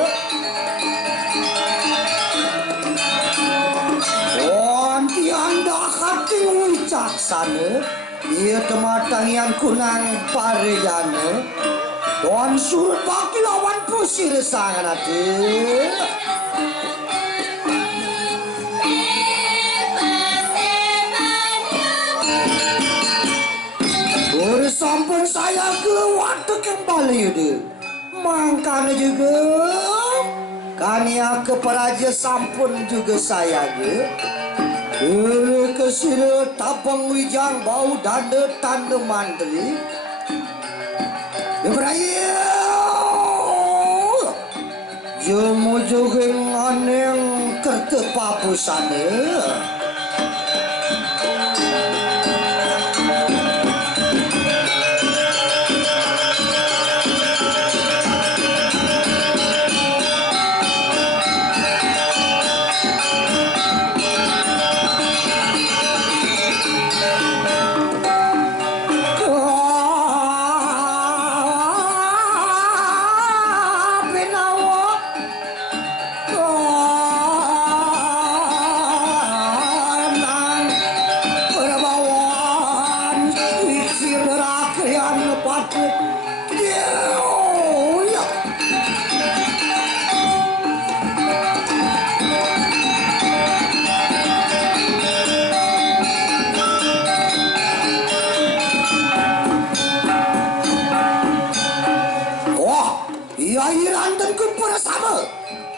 Wanti anda hati nguncak sana. Ia tematang yang kunang parejana. Tuan surut bagi lawan pusir sangat hati. Sampun saya ke waktu kembali deh. Mangkana juga kania keperaja sampun juga saya ge. Kesira tapang wijang bau danda tanda mantri. Debraya. Jemu juga nganeng kerta papusane.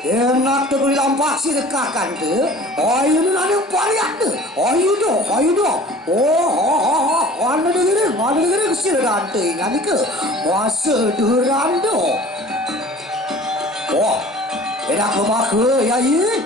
Enak tu boleh lampak si dekakan tu. Ayo ni nak pariak tu. Ayo dah. Mana dengar si rante ingat ke? Masa durando. Enak rumah ke ya ye?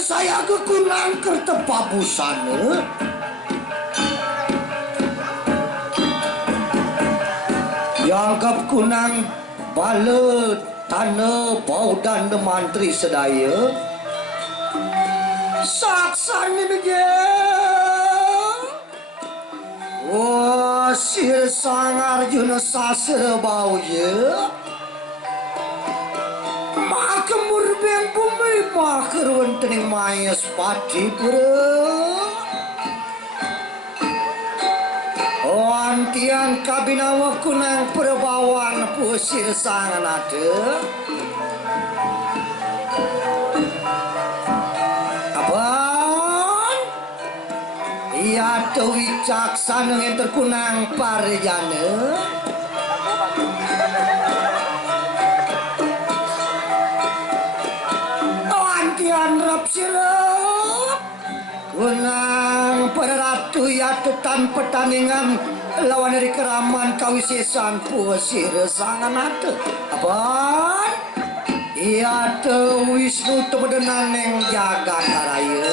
Saya kekunang kertepa busana. Dianggap kunang bala tanah bau dan mantri sedaya. Saksanya dia. Sir sangar juna sasar bau je. Murbeng bumi makar wentening mayas pati pura. Antian kabinawa kunang perbawan pusir sangan ada. Abang, ia tu wicaksana yang terkunang parjana. Kunang pada ratu ya tetan pertandingan lawan dari keraman kawisesan pusir sangan ada. Abang, ia tu Wisnu temedenan yang jaga karaya.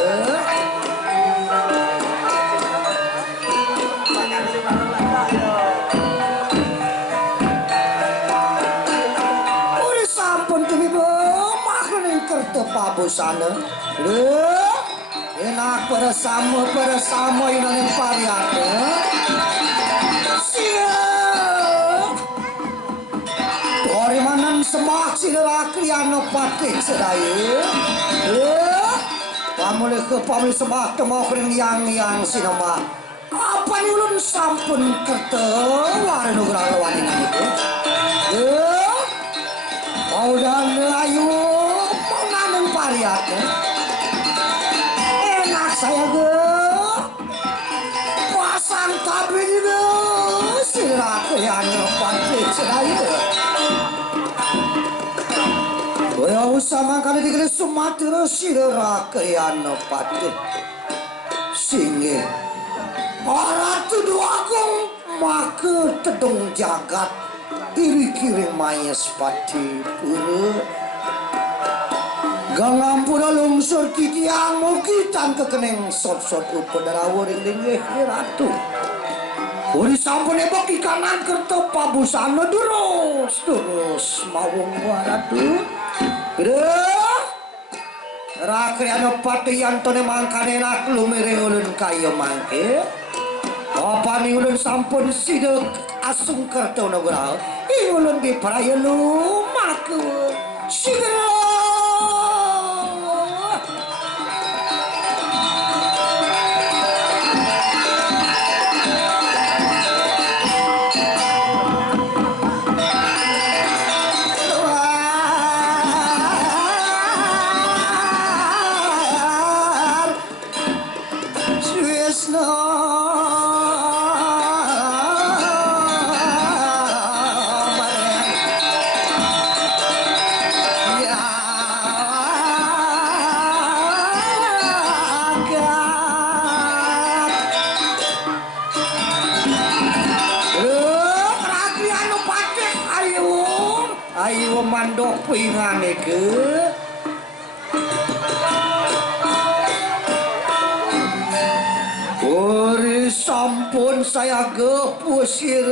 Udah sampun kami makan yang kertepa busana. Enak bersama yang pariata. Siap. Dari mana semak si lelaki anu patik sedaya. Pamulih ke pamulih semak temau yang si nama. Apa ni ulun sampun kerta waran nugrah lawan dengan itu. Mau dan ayu mau naneng pariata. Saya ge pasang tabi juga silakan yang pantik sedaya. Saya usah makan di negeri Sumatera silakan yang pantik. Singe Ratu Duagung maka tedung jagat iri kiri mayas pati pura. Gangampura lungsur titiang mugitan kekeneng sot-sot upedara waring linggih ratu. Uri sampun ebok di kanan kerto pabusana terus mawung waratu. Geus Rakriana pati yantone mangkane nak lumiring ulun kaya mangke. Apa ning ulun sampun sidek asung kerto nagara. Ing ulun dipraya lumaku. Sigera mandok pingane ke uri sampun saya gepusir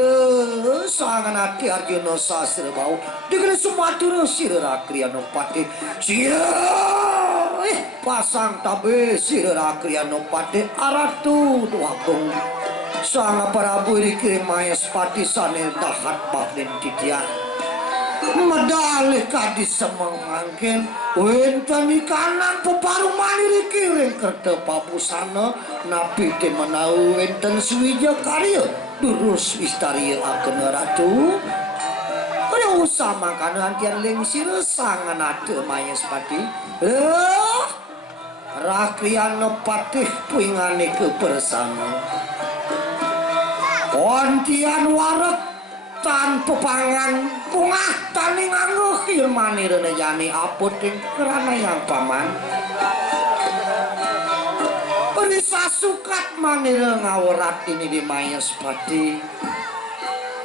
sangan hati Arjuna Sastra bau dikene sumatur sir Rakriana Pati sir pasang tabe sir Rakriana Pati aratu duakung sang Prabu dikirim mayas pati sane dahat bakden titian medali kadis semangangken wenten di kanan peparuman dikiring kerta pabusana napi te menau wenten suwija karya durus wistaria akan ratu ada usah makan antian lengsir sangan ada mayas pati Rakriana Patih puingane ke bersama kontian warak tan pepangan pungah tani ngangguh ilmani rene jani apoting kerana yang paman berisa sukat manir ngawarat ini di Mayaspati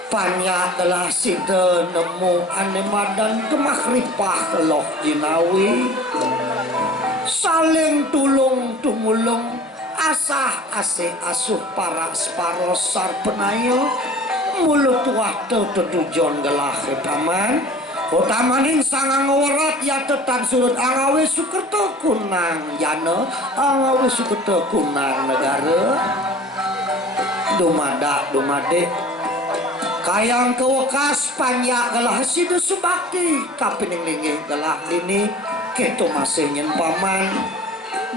panya telah sida nemu ane madan gemah ripah loh jinawi saling tulung tumulung asah asih asuh para separos sar penayo mulut waktu tujuan gelah paman utamaning sangang warat ya tetan surut angawi sukerto kunang jana angawi sukerto kunang negara dumade kayang kewekas panyak gelah sidu subakti kapining linggih gelah ini keto masih nyen paman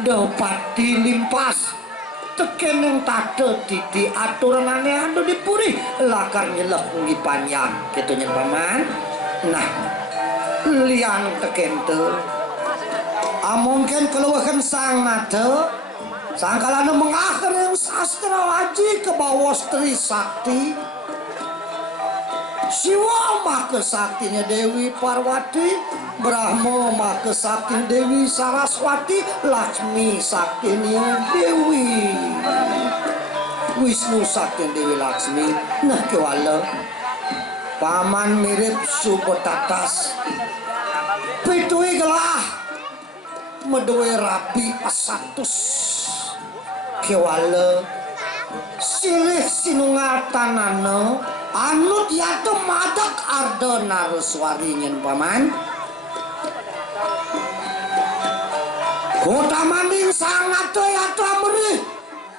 dapat dilimpas tekeneng tate titi aturan aneh ando dipuri lakar nyelek ngi panjang gitu nyen paman nah liang tekente amungkin keluahan sang nate sangkalana mengakhir yang sastra waji ke bawah Stri Sakti Siwa mah kesaktinya Dewi Parwati, Brahma mah kesakti Dewi Saraswati, Laksmi saktinya Dewi Wisnu sakti Dewi Laksmi. Nah kewala paman mirip Subetatas pitui gelah medue rapi asatus kewala silih sinungatanana anut yaitu madak arda naraswari nyen paman kota maning sangat yaitu amri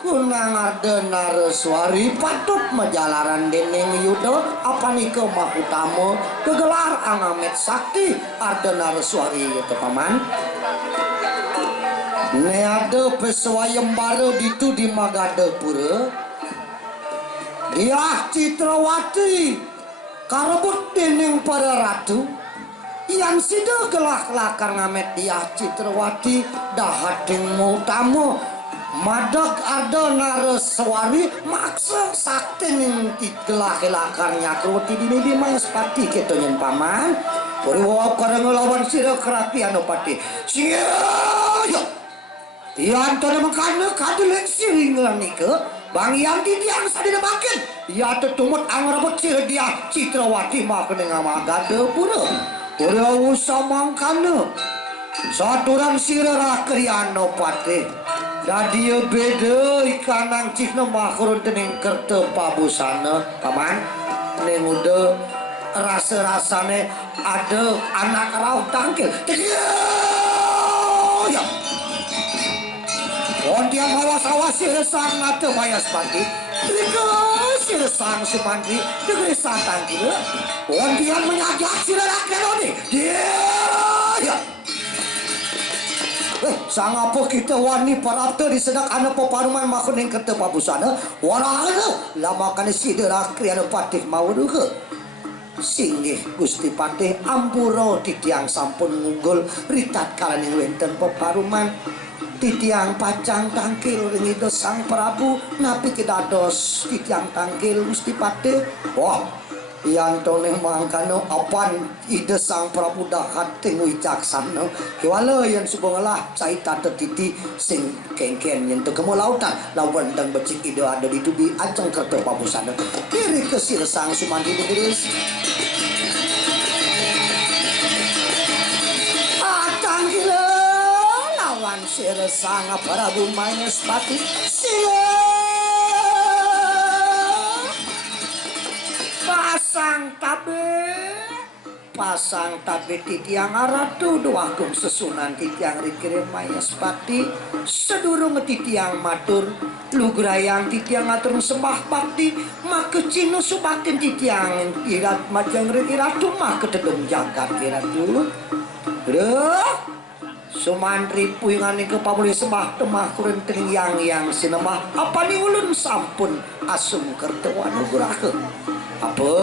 kunang arda naraswari patut majalaran dening yuda apa nika mah utama kegelar angamet sakti arda naraswari yaitu paman neade peswayembara ditu di Magadapura dia Citrawati karebut dening para ratu yang sida gelah lakar ngamet dia Citrawati dahating utama madag arda naraswari maksa sakti ning gelah lakar nyakroti dini di Mayaspati keto nyen paman uri wawap kadang ngelawan sira kerati Anopati sia yang tadi makanya kadileng siringan nika Bang Yanti diang sadina makin ya tetumut angrabut sir dia Citrawati mah kena Magadapura ora usah mangkana Saturan sirah kriano pate radio beda ikanang cikna makrun tening kerta pabusana paman neng udah rasa-rasane ada anak raut tangkil ya Ondian awas-awas siresang nate mayas pati siresang Sumantri negeri tangkil Ondian menyajak sirah kenoni ya sang apa kita wani parata disedak anak peparuman makun yang kata pabusana warana lama kan sidera kriana patih mau duke singgih Gusti Patih ampura titiang sampun ngunggul ritat kalaning wenten peparuman titiang pacang tangkil ringido sang Prabu napi kedados titiang tangkil Gusti Patih wah yang toneh mangkano apan ide sang Prabu dahat ting wicaksana kiwala yang subhanallah caita tetiti sing kengken yang tekemu lautan lawan dan becik ide ada di tubi ajang kerta pabusana kiri kesir sang Sumantri Negeri atang gila lawan sir sang Prabu Mayaswati sila pasang tabe titiang aratu doagung sesunan titiang rikirim Mayaswati sedurung titiang matur lugrayang titiang atur sembah bakti maka cino subakin titiang irat majang ratu maka tedung jagat iratu Sumantri puingan ke pamuli sembah temah kurang yang sinemah apa ni ulun sampun asum kertewan nugraha apa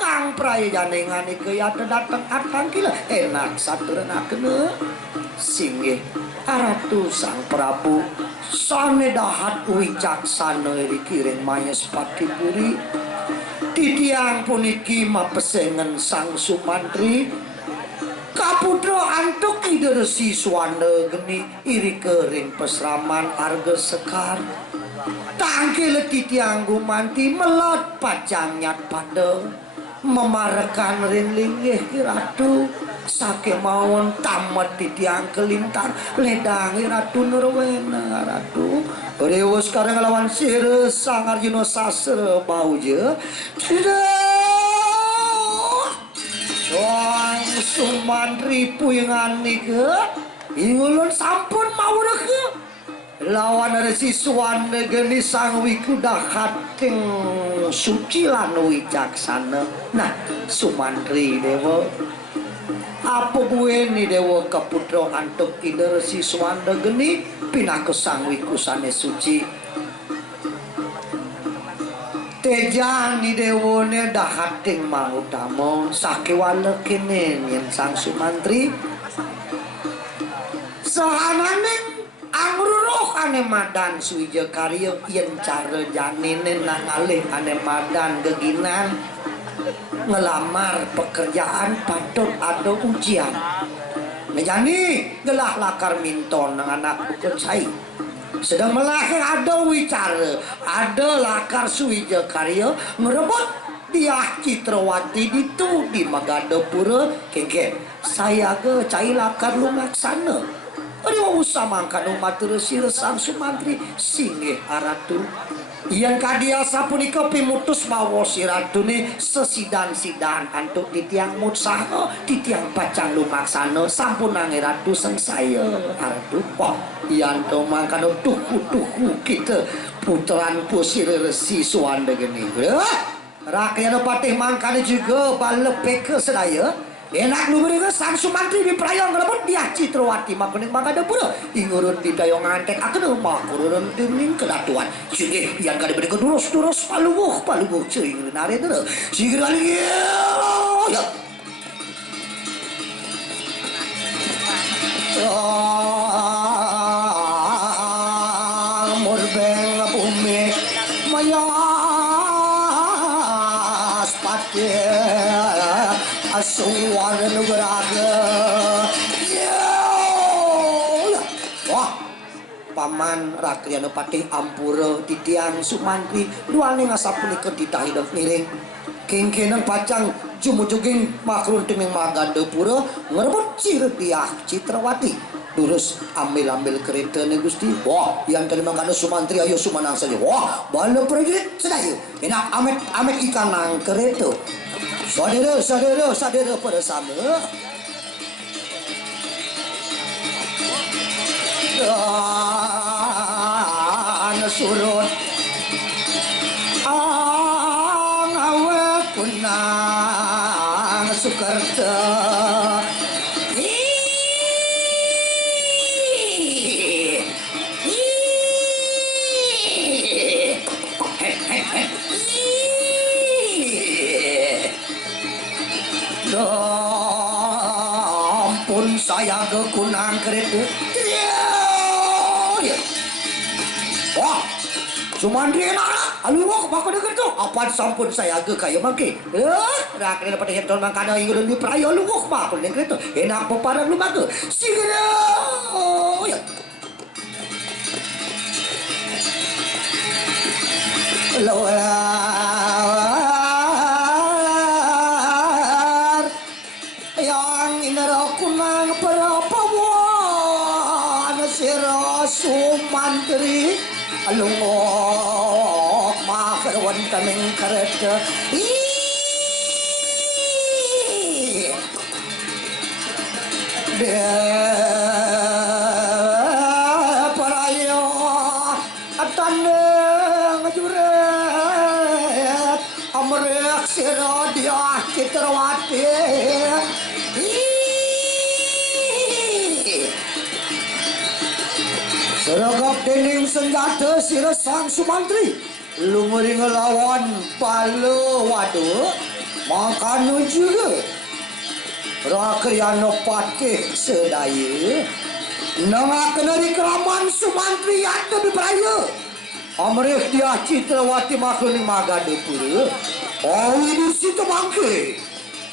kang praya janengan ke ya datang atang kila enak saturna kena singgih aratu sang Prabu sane dahat wicaksana dikiring Mayaswati puri titiang puniki mapesengen sang Sumantri kaputra antuk ide Resi Swana geni iri kering pesraman arga sekar tangkil titiang gumanti melot pacang nyat pada memarekan rinlinggih ratu sake mawon tamat titiang kelintar ledang ratu nurwena ratu rewo sekarang lawan sir sang Arjuna sasra bau je Wang Sumantri puingan nika ingulun sampun mau reke lawan Resi Swana geni sang wikuda hating suci lan wicaksana nah Sumantri dewa apa bueni dewa kaputra antuk ide Resi Swana geni pinaka sang wikusane suci tejani dewone dahating mangutama sakewala kene yen sang Sumantri sahananing angruruh ane madan suwija karya yen cara janine nangalih ane madan geginan ngelamar pekerjaan patut ada ujian ngejani gelah lakar minton nang anak bukan sai sedang melahir ada wicara ada lakar suwija karya merebut dia Citrawati itu di Magadapura kengken saya ke cai lakar lumaksana ada usah mangkan umat Resi sang Sumantri singgih aratu yang kadiasa punika pimutus bawa si ratu ni sesidan-sidan antuk titiang mutsaha titiang pacang lumaksana sampun nangi ratu sengsaya aratu wah yang to mangkan tuku kita putaran pusir Resi Swana gini rakyat patih mangkan juga balepek ke sedaya enak lu mereka sang Sumantri di prayong ngelebut dia Citrawati makuning Magadapura ingurun di dayong ngantek akan rumah kurun dinding kedatuan sige yang kada beri kedurus palubuh cering nare dulu sige lagi ya murbeng bumi Mayaswati Suwana nugraha wah paman rakyat patih ampura titiang Sumantri duane ngasapunika ditahidok miring kengkenan pacang jumujuging makrun timing maganda pura ngerebut Rupiah Citrawati terus ambil kereta nih Gusti. Wah yang kali maganda Sumantri ayo sumanang saja. Wah bala prajurit sedayu enak amet ikan nang kereta. Saudara pada sama dan surut ngawe kunang sukerta ampun saya ke kunang kereta. Wah, Sumantri enak. Aluwak bako dekat tu. Apa sampun saya ke kayu mangke. Rak ni dapat henton mangkana ingin di prayo aluwak bako dekat kereta. Enak peparang lu mangke. Sigera. Ya. Lawar yang inara kunang perapawan sira Sumantri alungok makarwan kaming kereta parayo atandeng juret amrek sira Dia Citrawati seragap dening senjata sira Sang Sumantri lumuri ngelawan pala waduh makanu juga rakyano patih sedaya nangaken dari keraman Sumantri ada di Praya amrih Dia Citrawati maklum magade pura di situ mangke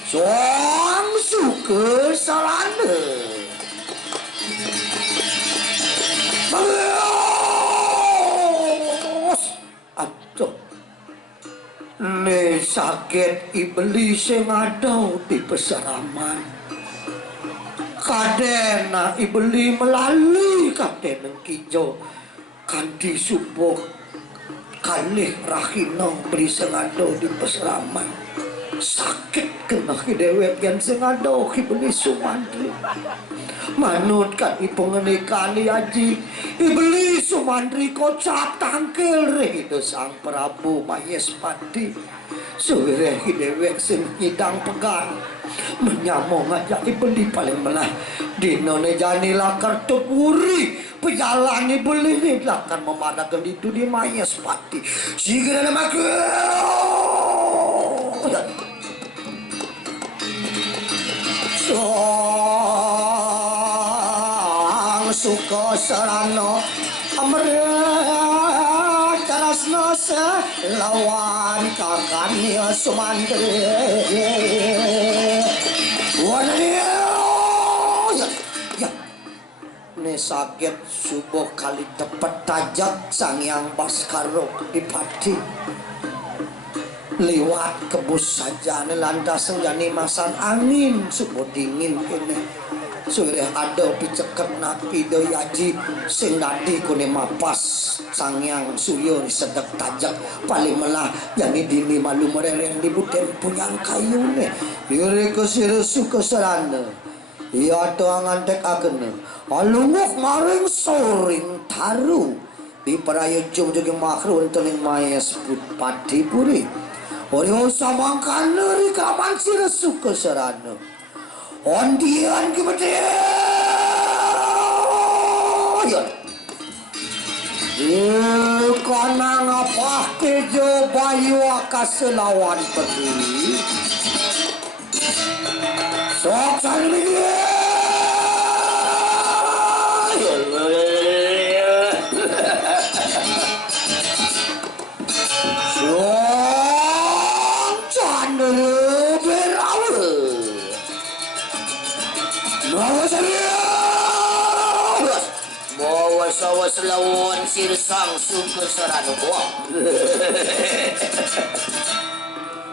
Sang suka sarana aduh le sakit iblis yang ada di pesaraman kadena iblis melalui kapten kijo kanti subuh kalih rahino beri sengado di pesaraman sakit kena dewek yang sengado iblis Sumantri manut kan ipengenikani aji iblis Sumantri kocap tangkel itu Sang Prabu Mayespati suwireh dewek sing nyidang pegan menyamong aja ibeli paling melah dinone jani lakar tupuri pejalani beli ni lakar memadakan itu di Mayespati sigera nama ke suka sarana amrek tarasna lawan kakania Sumantri wadaya ya ne sakit subuh kali tepat tajak Sang Hyang Baskara Dipati liwat kebus saja lantas jani masan angin subuh dingin kene sudah ada piceket napi doyaji sing nadi kune mapas Sang Hyang Surya sedek tajak paling melah jani dini malu merereng di buten punyang kayune yure kesir suka sarana ya tuangan tek akene alunguk maring soring taru di paraya jum-jum makru tening Mayespati puri Oryo samangkan dari kaman sira suka sarana ondian kebetulan kanang apa kejo bayu akaselawan peduli sok sangling sawas lawan sir Sang suka sarana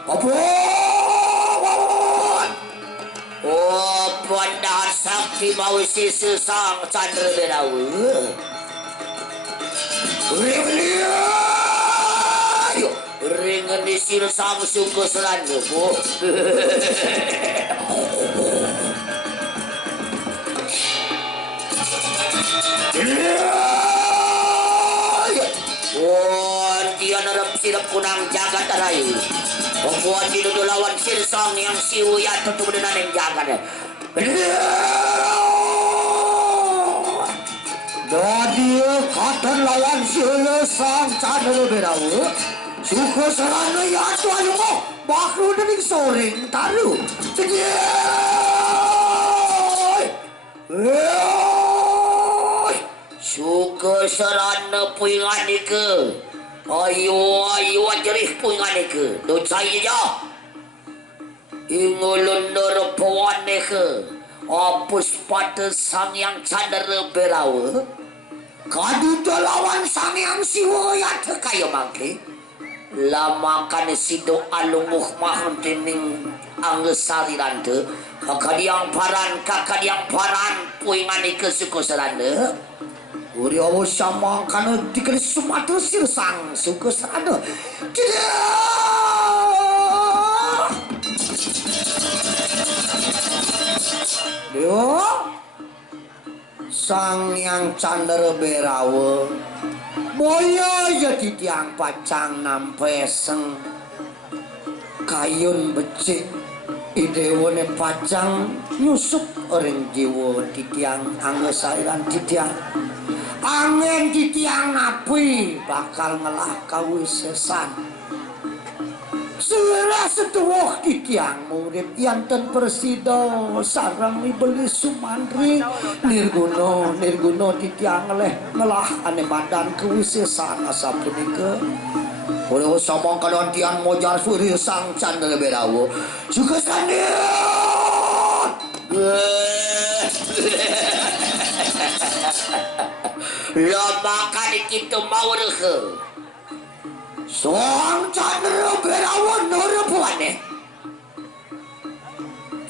apa Pandahan sakti mau si Sesang Candra Berawa. Ringan di Sesang suku Serana po. Dia narap silap kunang jagat tarai. Pembuat dinuduh lawan Sesang yang siwuya tutup dengan yang jagat. Jadi kata lawan Sesang Candra Berawa. Suka Serana ya tuan mo. Bakro dari sore taru. Suka Serana puingan ke. Ayo jerih puingan ke. Dut saya je. Ingulun nerpuan ke. Apus pada sang yang Candra Berawa. Kadu lawan sang yang siwa ya terkaya mangke. Lama kan sido alunguh mahun tening anggesari rante. Kakadiang paran puingan ke suku Serana. Uri awo sama kana dikali Sumatera Sesang suku Serana. Yo sang yang Candra Berawa boya jadi tiang pacang nampeseng kayun becik idewone pacang nyusup orang jiwa di tiang anggesairan di tiang angin di tiang api bakal ngelah kawisesan Sira setuwuh di tiang murid yanten Persido sarang Iblis Sumantri nirguna di tiang ngeleh ngelah ane badan kewisesan asa punika. Oleh sama kadontian mojar suri sang Candra Berawa juga sandian. Lama kali kita mau reke. Sang Candra Berawa nerepuane.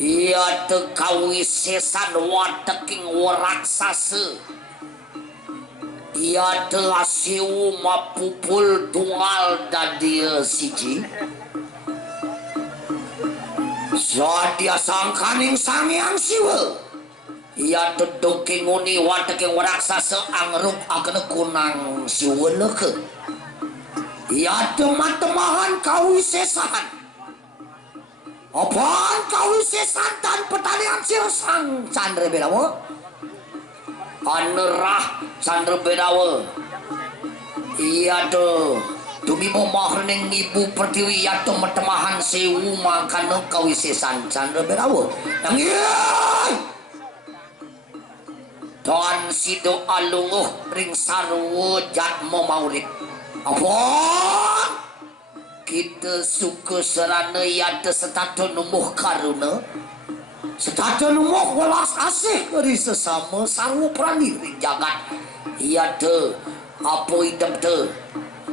Ia tekawisesan wateking waraksasa. Ia teasiu mapupul tunggal dadi siji. Sadia sangkaning sang yang siwa. Ia teduking uni wateking waraksasa angrup akan kunang siwa leke. Ia teman-temahan kawisesan. Apaan kawisesan dan pertanian Sesang Candra Berawa? Anerah Candra Berawa. Ia tu tumi momah ning Ibu Pertiwi ia tu metemahan sewu makana kawisesan Candra Berawa. Yang iya. Tuan sido alunguh ring sarwo jatmo maurip. Apa? Kita suku Serana yada setatu numuh karuna. Setata numuh welas asih dari sesama sarwo prani ring jagat. Yada apa idam te.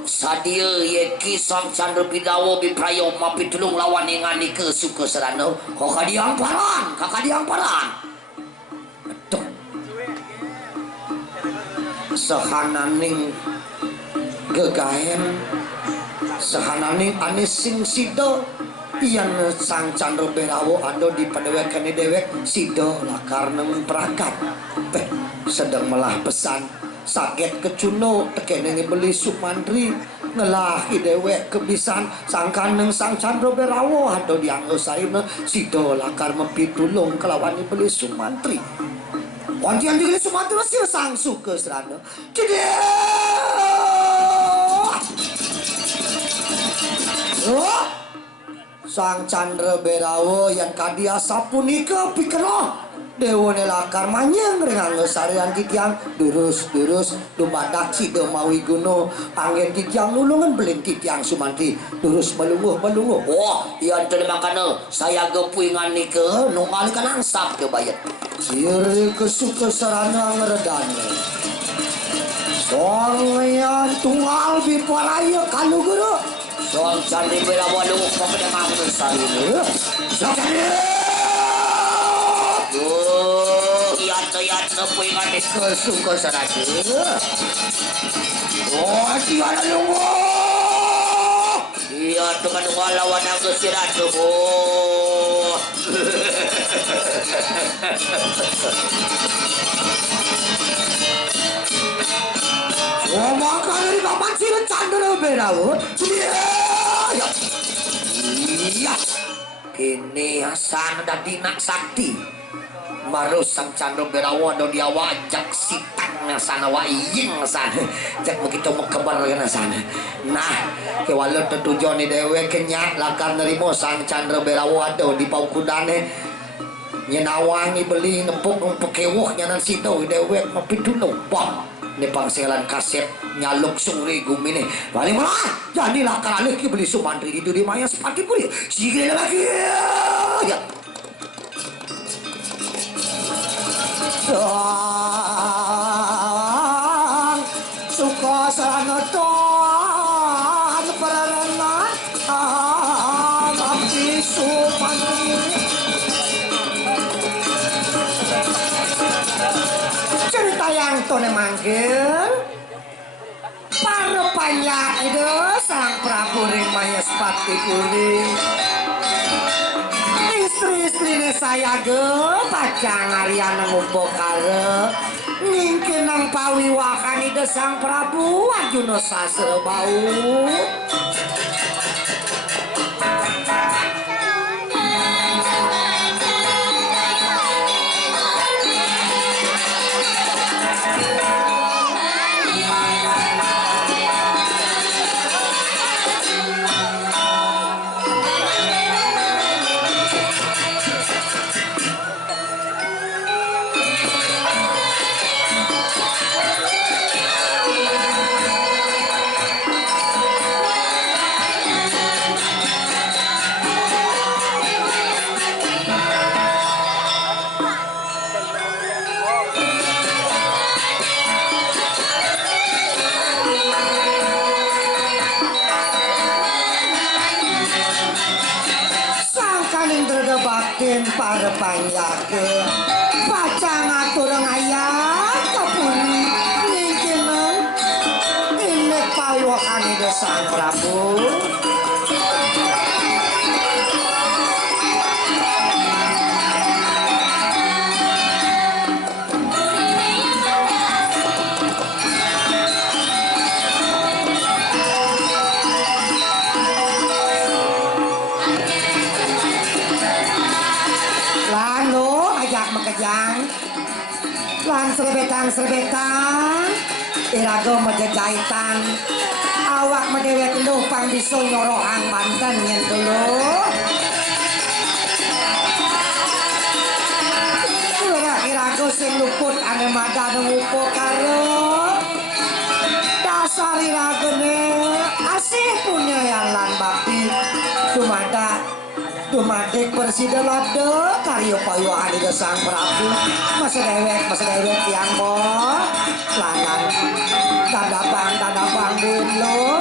Sadia yeki sang Candra Berawa biprayo mapi tulung lawan ingani ke suku Serana. Kakadiang paran. Aduh. Sehananing gegahen sehananing anis sing sida iyan sang Candra Berawa ado di padewekane dewek sida lakar nang perangkat sedang melah pesan sakit kecuno tekene Iblis Sumantri ngelah dewek kebisan sangkaneng sang Candra Berawa ado di anggosaina sida lakar mempitulung kelawan Iblis Sumantri. Wantian Iblis Sumantri Sesang suka Serana. Sang Candra Berawa yang kadiasa punika pikeno dewa lakar manyeng dengan lesarian titiang durus dumadak sida mawi guno angin titiang lulungan belin titiang Sumantri durus melunguh. Wah, iyan tu makana saya gepuingan ni ke nungal kan angsap ke bayat. Siri kesuka Serana ngeredane. Soalnya tunggal bipalaya kalu guru. Soal Candra Berawa lunguk kepada mahu sari. Sakit. ayat nepi ngati kesuka sarade. Oh, dia nunggu. Iya, dengan ngalawan ang Gusti Ratu. Oh. Oh, maka dari kapan sih Candra Berawut? Iya. Iya. Kini asan dina sakti. Marus sang Candra Berawut do dia wajak sitang na sana wa iying sana. Jak begitu mekebar kana sana. Nah, kewalau tujuan ni dewe kenya lakar nerimo sang Candra Berawut do di paukudane nyenawangi beli nempuk pekewuh nyanan situ dewe mapituno bang. Ni pangselan kaset nyaluk suri gumine balik malah jadilah kalih ki beli sumantri itu di maya sepati puri sige lagi ya sang suka sanoton pererengan abdi sumantri cerita yang tone manggil parepanya itu sang Prabu Mayasepati Puri istri-istrine saya ge pacang Aryana ngumpul kare mungkin nang pawiwakan itu sang Prabu Arjuna Sasrebau parepanyake pacang atur ngayat kapuni ningkene ini pawiwakane Sang Prabu lan serbetan irago mejejahitan awak medewek luh pang biso nyorohang manten yen dulu irago sing luput ane mada ngupo karo dasar irago ne asih punya yang lan bakti dumadek presiden lado karyo payoan ide Sang Prabu masa dewek yang mo langan tanda bang dulu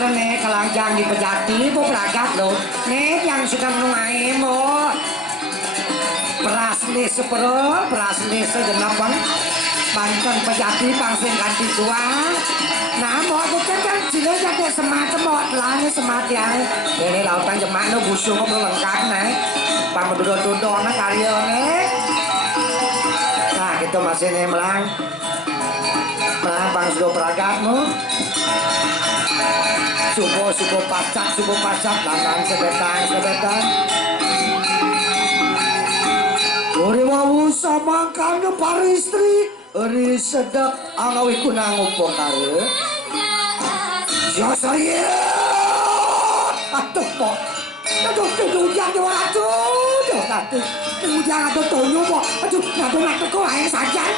ada nih kelanjang di Pejati bu peragat lo nih yang sudah nungai mo berasli sepero berasli segenap bang Banten Pejati pangsing ganti tua nah mau kan sila jadi semat semot lah semat yang ini lautan jemak lo busuk lo lengkap nih bang duduk-duduk nah karya nih nah gitu masih nih melang bang sudah peragatmu subuh pacak lanang sebetan ori wau samangkane paristri ori sedek angawi kunang opo kare ya saya atuh po aduh ujang dewa aduh nanti ujang aduh toyo po aduh nanti kok air sajan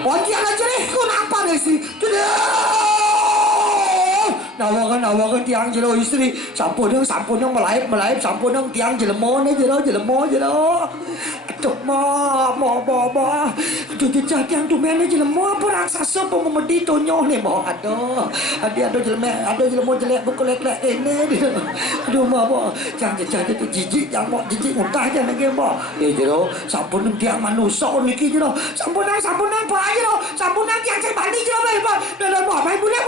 Ojang aja nih, kenapa deh sih? Nawakan tiang jelo istri, sampun yang melaip, sampun yang tiang jelemo nih jelo. Aduh mau, jejak tiang tuh mana jelemo apa raksasa pemedi tonyo nih mau aduh jelemo jelek bukulek ini, aduh mau jangan itu jijik muntah aja nih mau, jelo sampun yang tiang manusia niki jelo, sampun yang apa jelo, sampun yang tiang saya bandi jelo baik, dan mau baik boleh,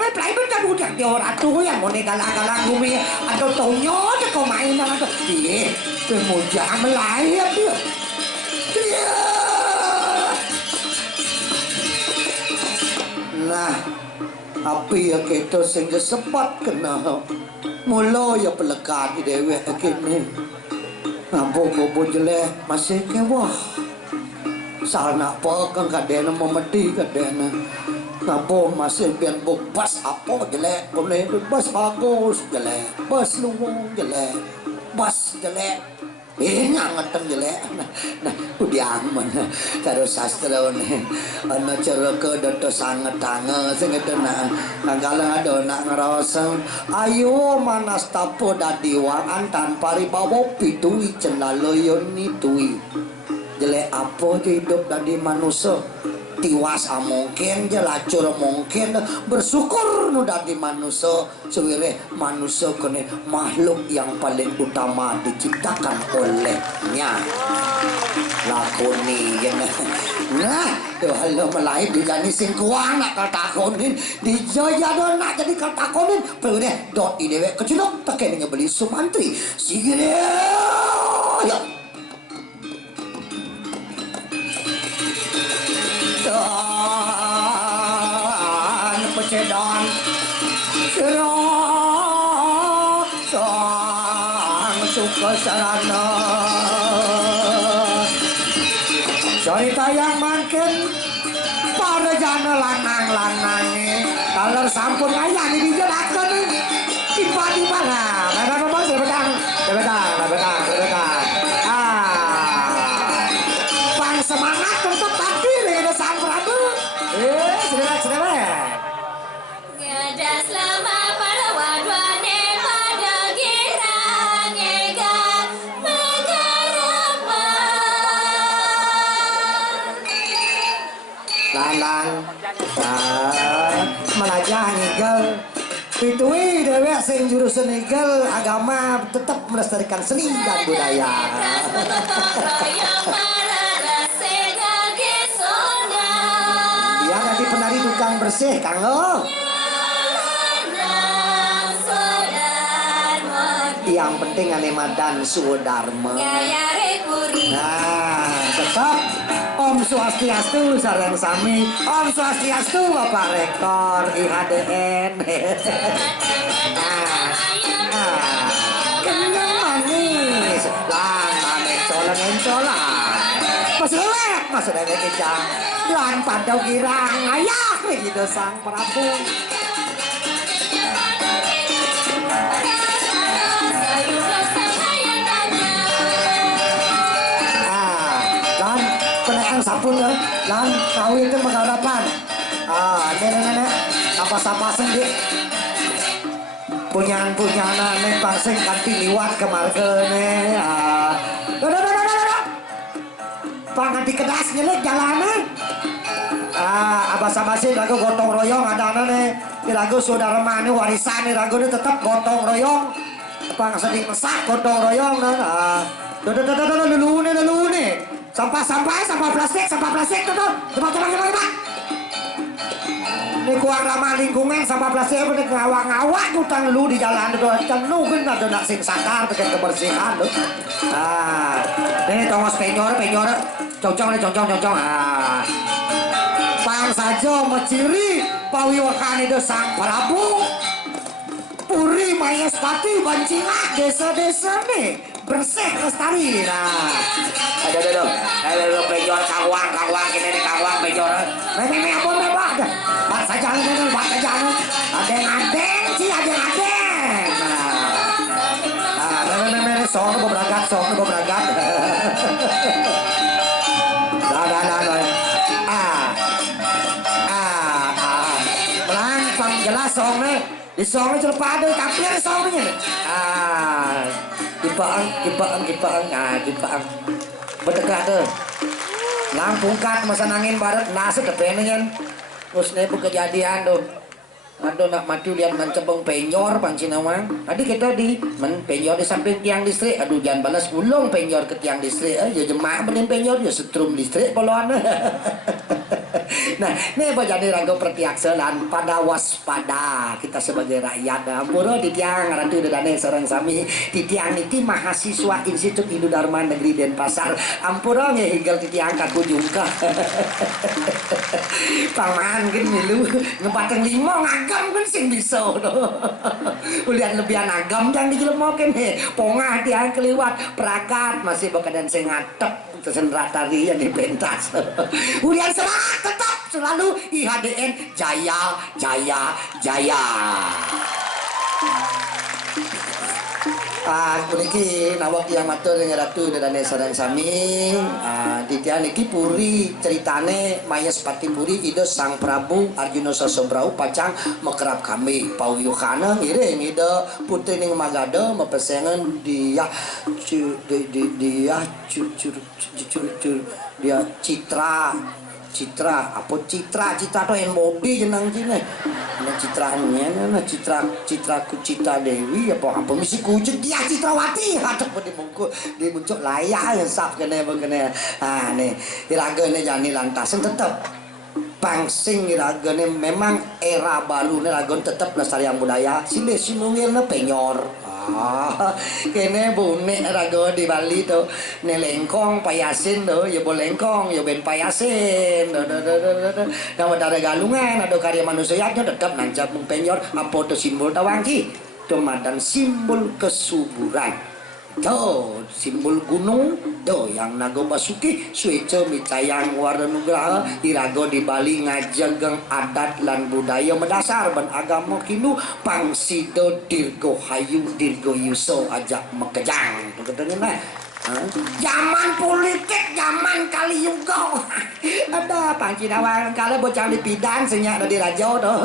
baik bener udah dia orang tuh yang mau galang bumi atau tonyo aja kau mainan atau iya pemuja melayap dia nah api ya kita sehingga sempat kena mula ya pelekat dewe kini bobo jelek masih kewah sana apa kan kadena memedi kadena Nabo masih biar bas apa jelek, boleh bas bagus jelek, bas luwung jelek, bas jelek, ngangetan jelek. Nah, udah aman. Terus sastra nih, anak cerita dodo sangat tangga, sengetenan. Kalau ada nak ngerasa, ayo manas tapo dadiwaan tanpa ribawa pitui cenaloyon nitui. Jelek apa hidup dari manusia? Tiwas mungkin jelacur mungkin bersyukur nu dadi manusia sewire manusia kene makhluk yang paling utama diciptakan olehnya lakoni ya nah tuh halo melai dijani sing kuang nak katakonin dijaya do nak jadi katakonin pede dot idewe kecilok pakai beli sumantri sigire ya dan pecedan serang suka sarana cerita yang makin para jana lanang-lanangnya kalau sampun ayah ini dijelakan tiba-tiba lah memang sebentar bang semangat tetap tadi ada sang prabu sederet ngada selama para wadwane pada girang ega megarapan lan melajah nigel pitui dewek sing jurusan nigel agama tetap melestarikan seni dan budaya ya nanti penari tukang bersih kanggo yang penting anema dan sudarma nah tetap Om Swastiastu sareng sami Om Swastiastu Bapak Rektor IHDN kenyang manis lan manis colan Mas lelek Mas lelek kejang lan pandau girang ayak gitu sang Prabu sampun ya, lan kawin itu mengharapan. Nenek apa sendi punyaan nek pasing kanti liwat kemargene. Pangan di kedas nyelek jalanan. Abas-abasin lagu gotong royong ada nih. Di lagu saudara mana warisan nih lagu ini tetap gotong royong. Apa sedih mesak gotong royong nah. Dulu nih. Sampah plastik tuh. Coba. Ini kurang ramah lingkungan sampah plastik apa nih ngawak utang lu di jalan itu lu kan ada nak sing sakar terkait kebersihan tuh. Ini tongos penyor congcong. Pang saja menciri pawiwakan itu sang Prabu Puri Mayespati Bancina desa-desa nih bersih lestari. Aduh penyor kawang ini nih kawang penyor. Memang apa mewah dah. Bat saja adeng sih adeng. Song beberangkat. Pelan jelas song nih. Di song cepat ada tampil songnya. Kipaang. Berdekat tuh. Langpungkat masa angin barat nasi kepengen. Terus nih kejadian tuh. Aduh nak mati lihat mencebong penyor Pancinawang. Tadi kita di penyor di samping tiang listrik. Aduh jangan balas ulung penyor ke tiang listrik. Ya jemaah benin penyor ya setrum listrik poluan. Nah, ini apa jadi raga pertiakselan pada waspada kita sebagai rakyat. Ampura di tiang ratu dedane sareng sami di tiang niti mahasiswa Institut Hindu Dharma Negeri Denpasar. Ampura ngehigel di tiang kakujung ka. Paman kan milu ngebateng limo ngagam kan sing bisa no. Ulian lebihan agam jangan dijelemokin he. Pongah tiang keliwat perakat masih bakadan sing ngatep tersenratari yang dipentas. Ulian semangat tetap selalu IHDN jaya. Puniki nawak yang matur dengan ratu dan sareng sami. Ditia niki puri ceritane Mayespati Puri ide Sang Prabu Arjuna Sasobrau pacang mekerap kami pauyuhana ngiring ide putri ning Magada mepesengan dia Citra tuh yang modi jenang cine. Nah Citra Kucita Dewi apa misi kucing dia Citrawati ada dimuncul layak yang sap kene. Nih iraga nih jani lantasan tetap pangsing iraga nih memang era baru nih ragon tetap lestarian budaya sile sinungil penyor. Kene bune rago di Bali tuh nelengkong payasin tuh ya bolengkong ya ben payasin nama dari galungan ada karya manusianya tetap nancap penyor apa tuh simbol tawangki dan simbol kesuburan tuh simbol gunung tuh yang Nago Basuki suice micayang warna nugraha irago di Bali ngajageng adat lan budaya mendasar ban agama Hindu pangsido dirgo hayu dirgo yuso ajak mekejang begitu zaman politik zaman kali yugo ada Pancinawang kalau bocah lipidan senyak dari raja tuh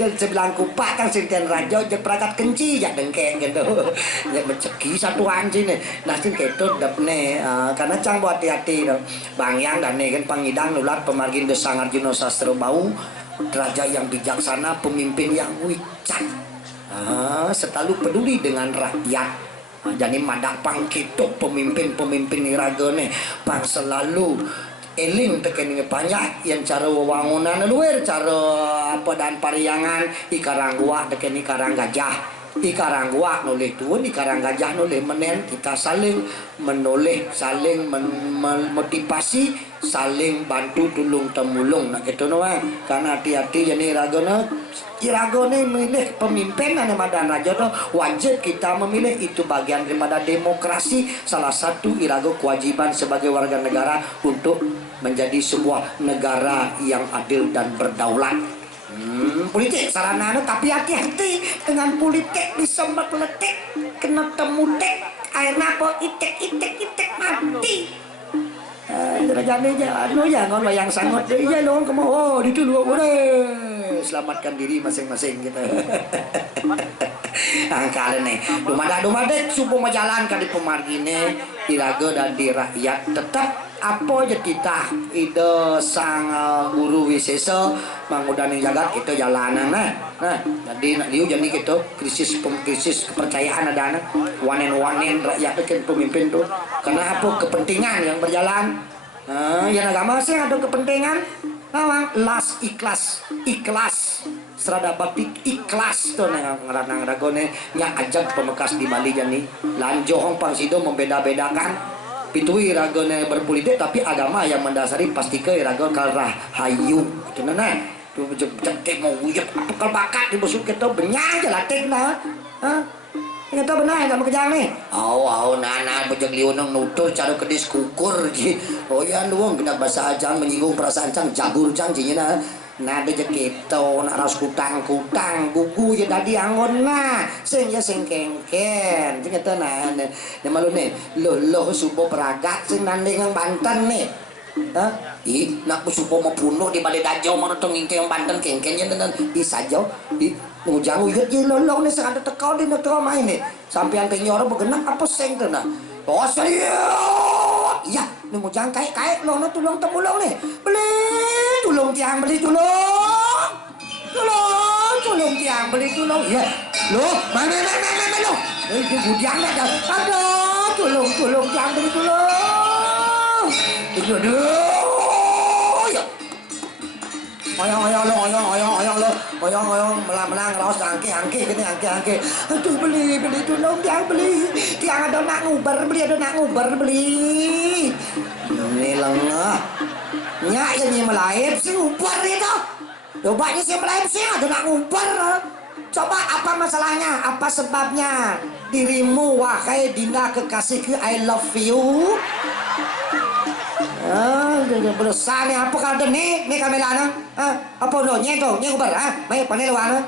sebelah kupak kan sinten raja je perakat kenci jak dengkek gitu ya menceki satu anjing nih nasin ketut dapne karena cang buat hati-hati Bang Yang dan kan pangidang nular pemargin Sang Arjuna Sastrobau raja yang bijaksana pemimpin yang wicat selalu peduli dengan rakyat jadi madak pang kituk pemimpin iragane pang selalu eling tekening banyak yang cara wewangunan luar cara apa dan pariangan ikarang gua tekeni karang gajah ikarang gua noleh tuun ikarang gajah noleh menen kita saling menoleh saling memotivasi saling bantu tulung temulung nak gitu no karena hati-hati jadi iragone memilih pemimpin dan madan raja tuh wajib kita memilih itu bagian daripada demokrasi salah satu irago kewajiban sebagai warga negara untuk menjadi sebuah negara yang adil dan berdaulat. Politik sarana tapi hati-hati dengan politik bisa meletik kena temutek air napa itek mati. Rajane ya ngon yang sangat iya dong kamu di dulu boleh selamatkan diri masing-masing gitu. Kali nih dumada subuh majalan kali pemargine iraga dan di rakyat tetap apa aja kita ide sang guru wisesa mangudani jagat kita jalanan nah jadi nak liu jadi gitu krisis kepercayaan ada anak wanen rakyat itu pemimpin tuh karena apa kepentingan yang berjalan yang agama sih ada kepentingan las ikhlas serada bakti ikhlas tuh nang ragone nya ajak pemekas di Bali jani lanjohong pangsido membeda-bedakan pitui ragone berpolitik tapi agama yang mendasari pasti ke raga kalrah hayu gitu nah tuh cek mau wujud apa bakat di busuk kita benyang aja latih nah ini tuh benar kamu kejang nih nana bejeng liunong nutur cara kedis kukur oh ya doang kena bahasa ajang menyinggung perasaan cang jagur cang cinya nah bejeng kita nak ras kutang gugu ya tadi angon nah sing kengken cing itu nah malu nih lo subuh peragat sing nanding yang Banten nih nak subuh mau bunuh di Balai Dajau mana tuh ngingke yang Banten kengkennya dan sajau ngujang uyut ye lolong nih sekadar tekau di netro main nih sampai yang nyoro begenang apa seng tuh nah serius iya nih ngujang kayak lo tulung temulung nih beli tulung tiang tiang beli tulung iya lo mana lo itu gudang ada tulung tiang beli tulung itu oyong menang raos angke gini angke aduh beli tulung tiang ada nak ngubar beli ini lengah nyak ini melaib sih ngubar itu cobanya sih melaib sih ada nak ngubar coba apa masalahnya apa sebabnya dirimu wahai Dinda kekasihku I love you berusaha nih apa kada nih kamera apa donya tuh ngubar main panel warna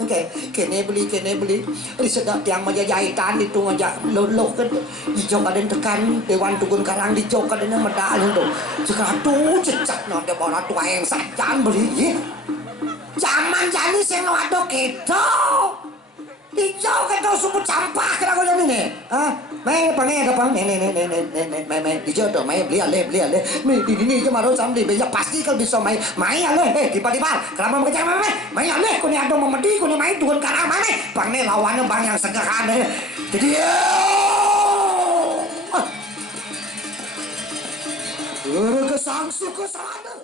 oke kene beli risedak tiang maja jahitan itu maja lo kan hijau kaden tekan dewan tugun karang di jok kaden medal itu sekarang cecak nanti bawa tua yang sajan beli zaman jani sing waduh gitu hijau kita suku campah kira kau jadi nih main panggil apa main hijau tuh main beli ale ini aja maru sambil beja pasti kalau bisa main ale tiba-tiba kenapa mengejar main ale kau ni ada memedi kau ni main turun karang mana panggil lawannya bang yang sederhana jadi kesang suku sana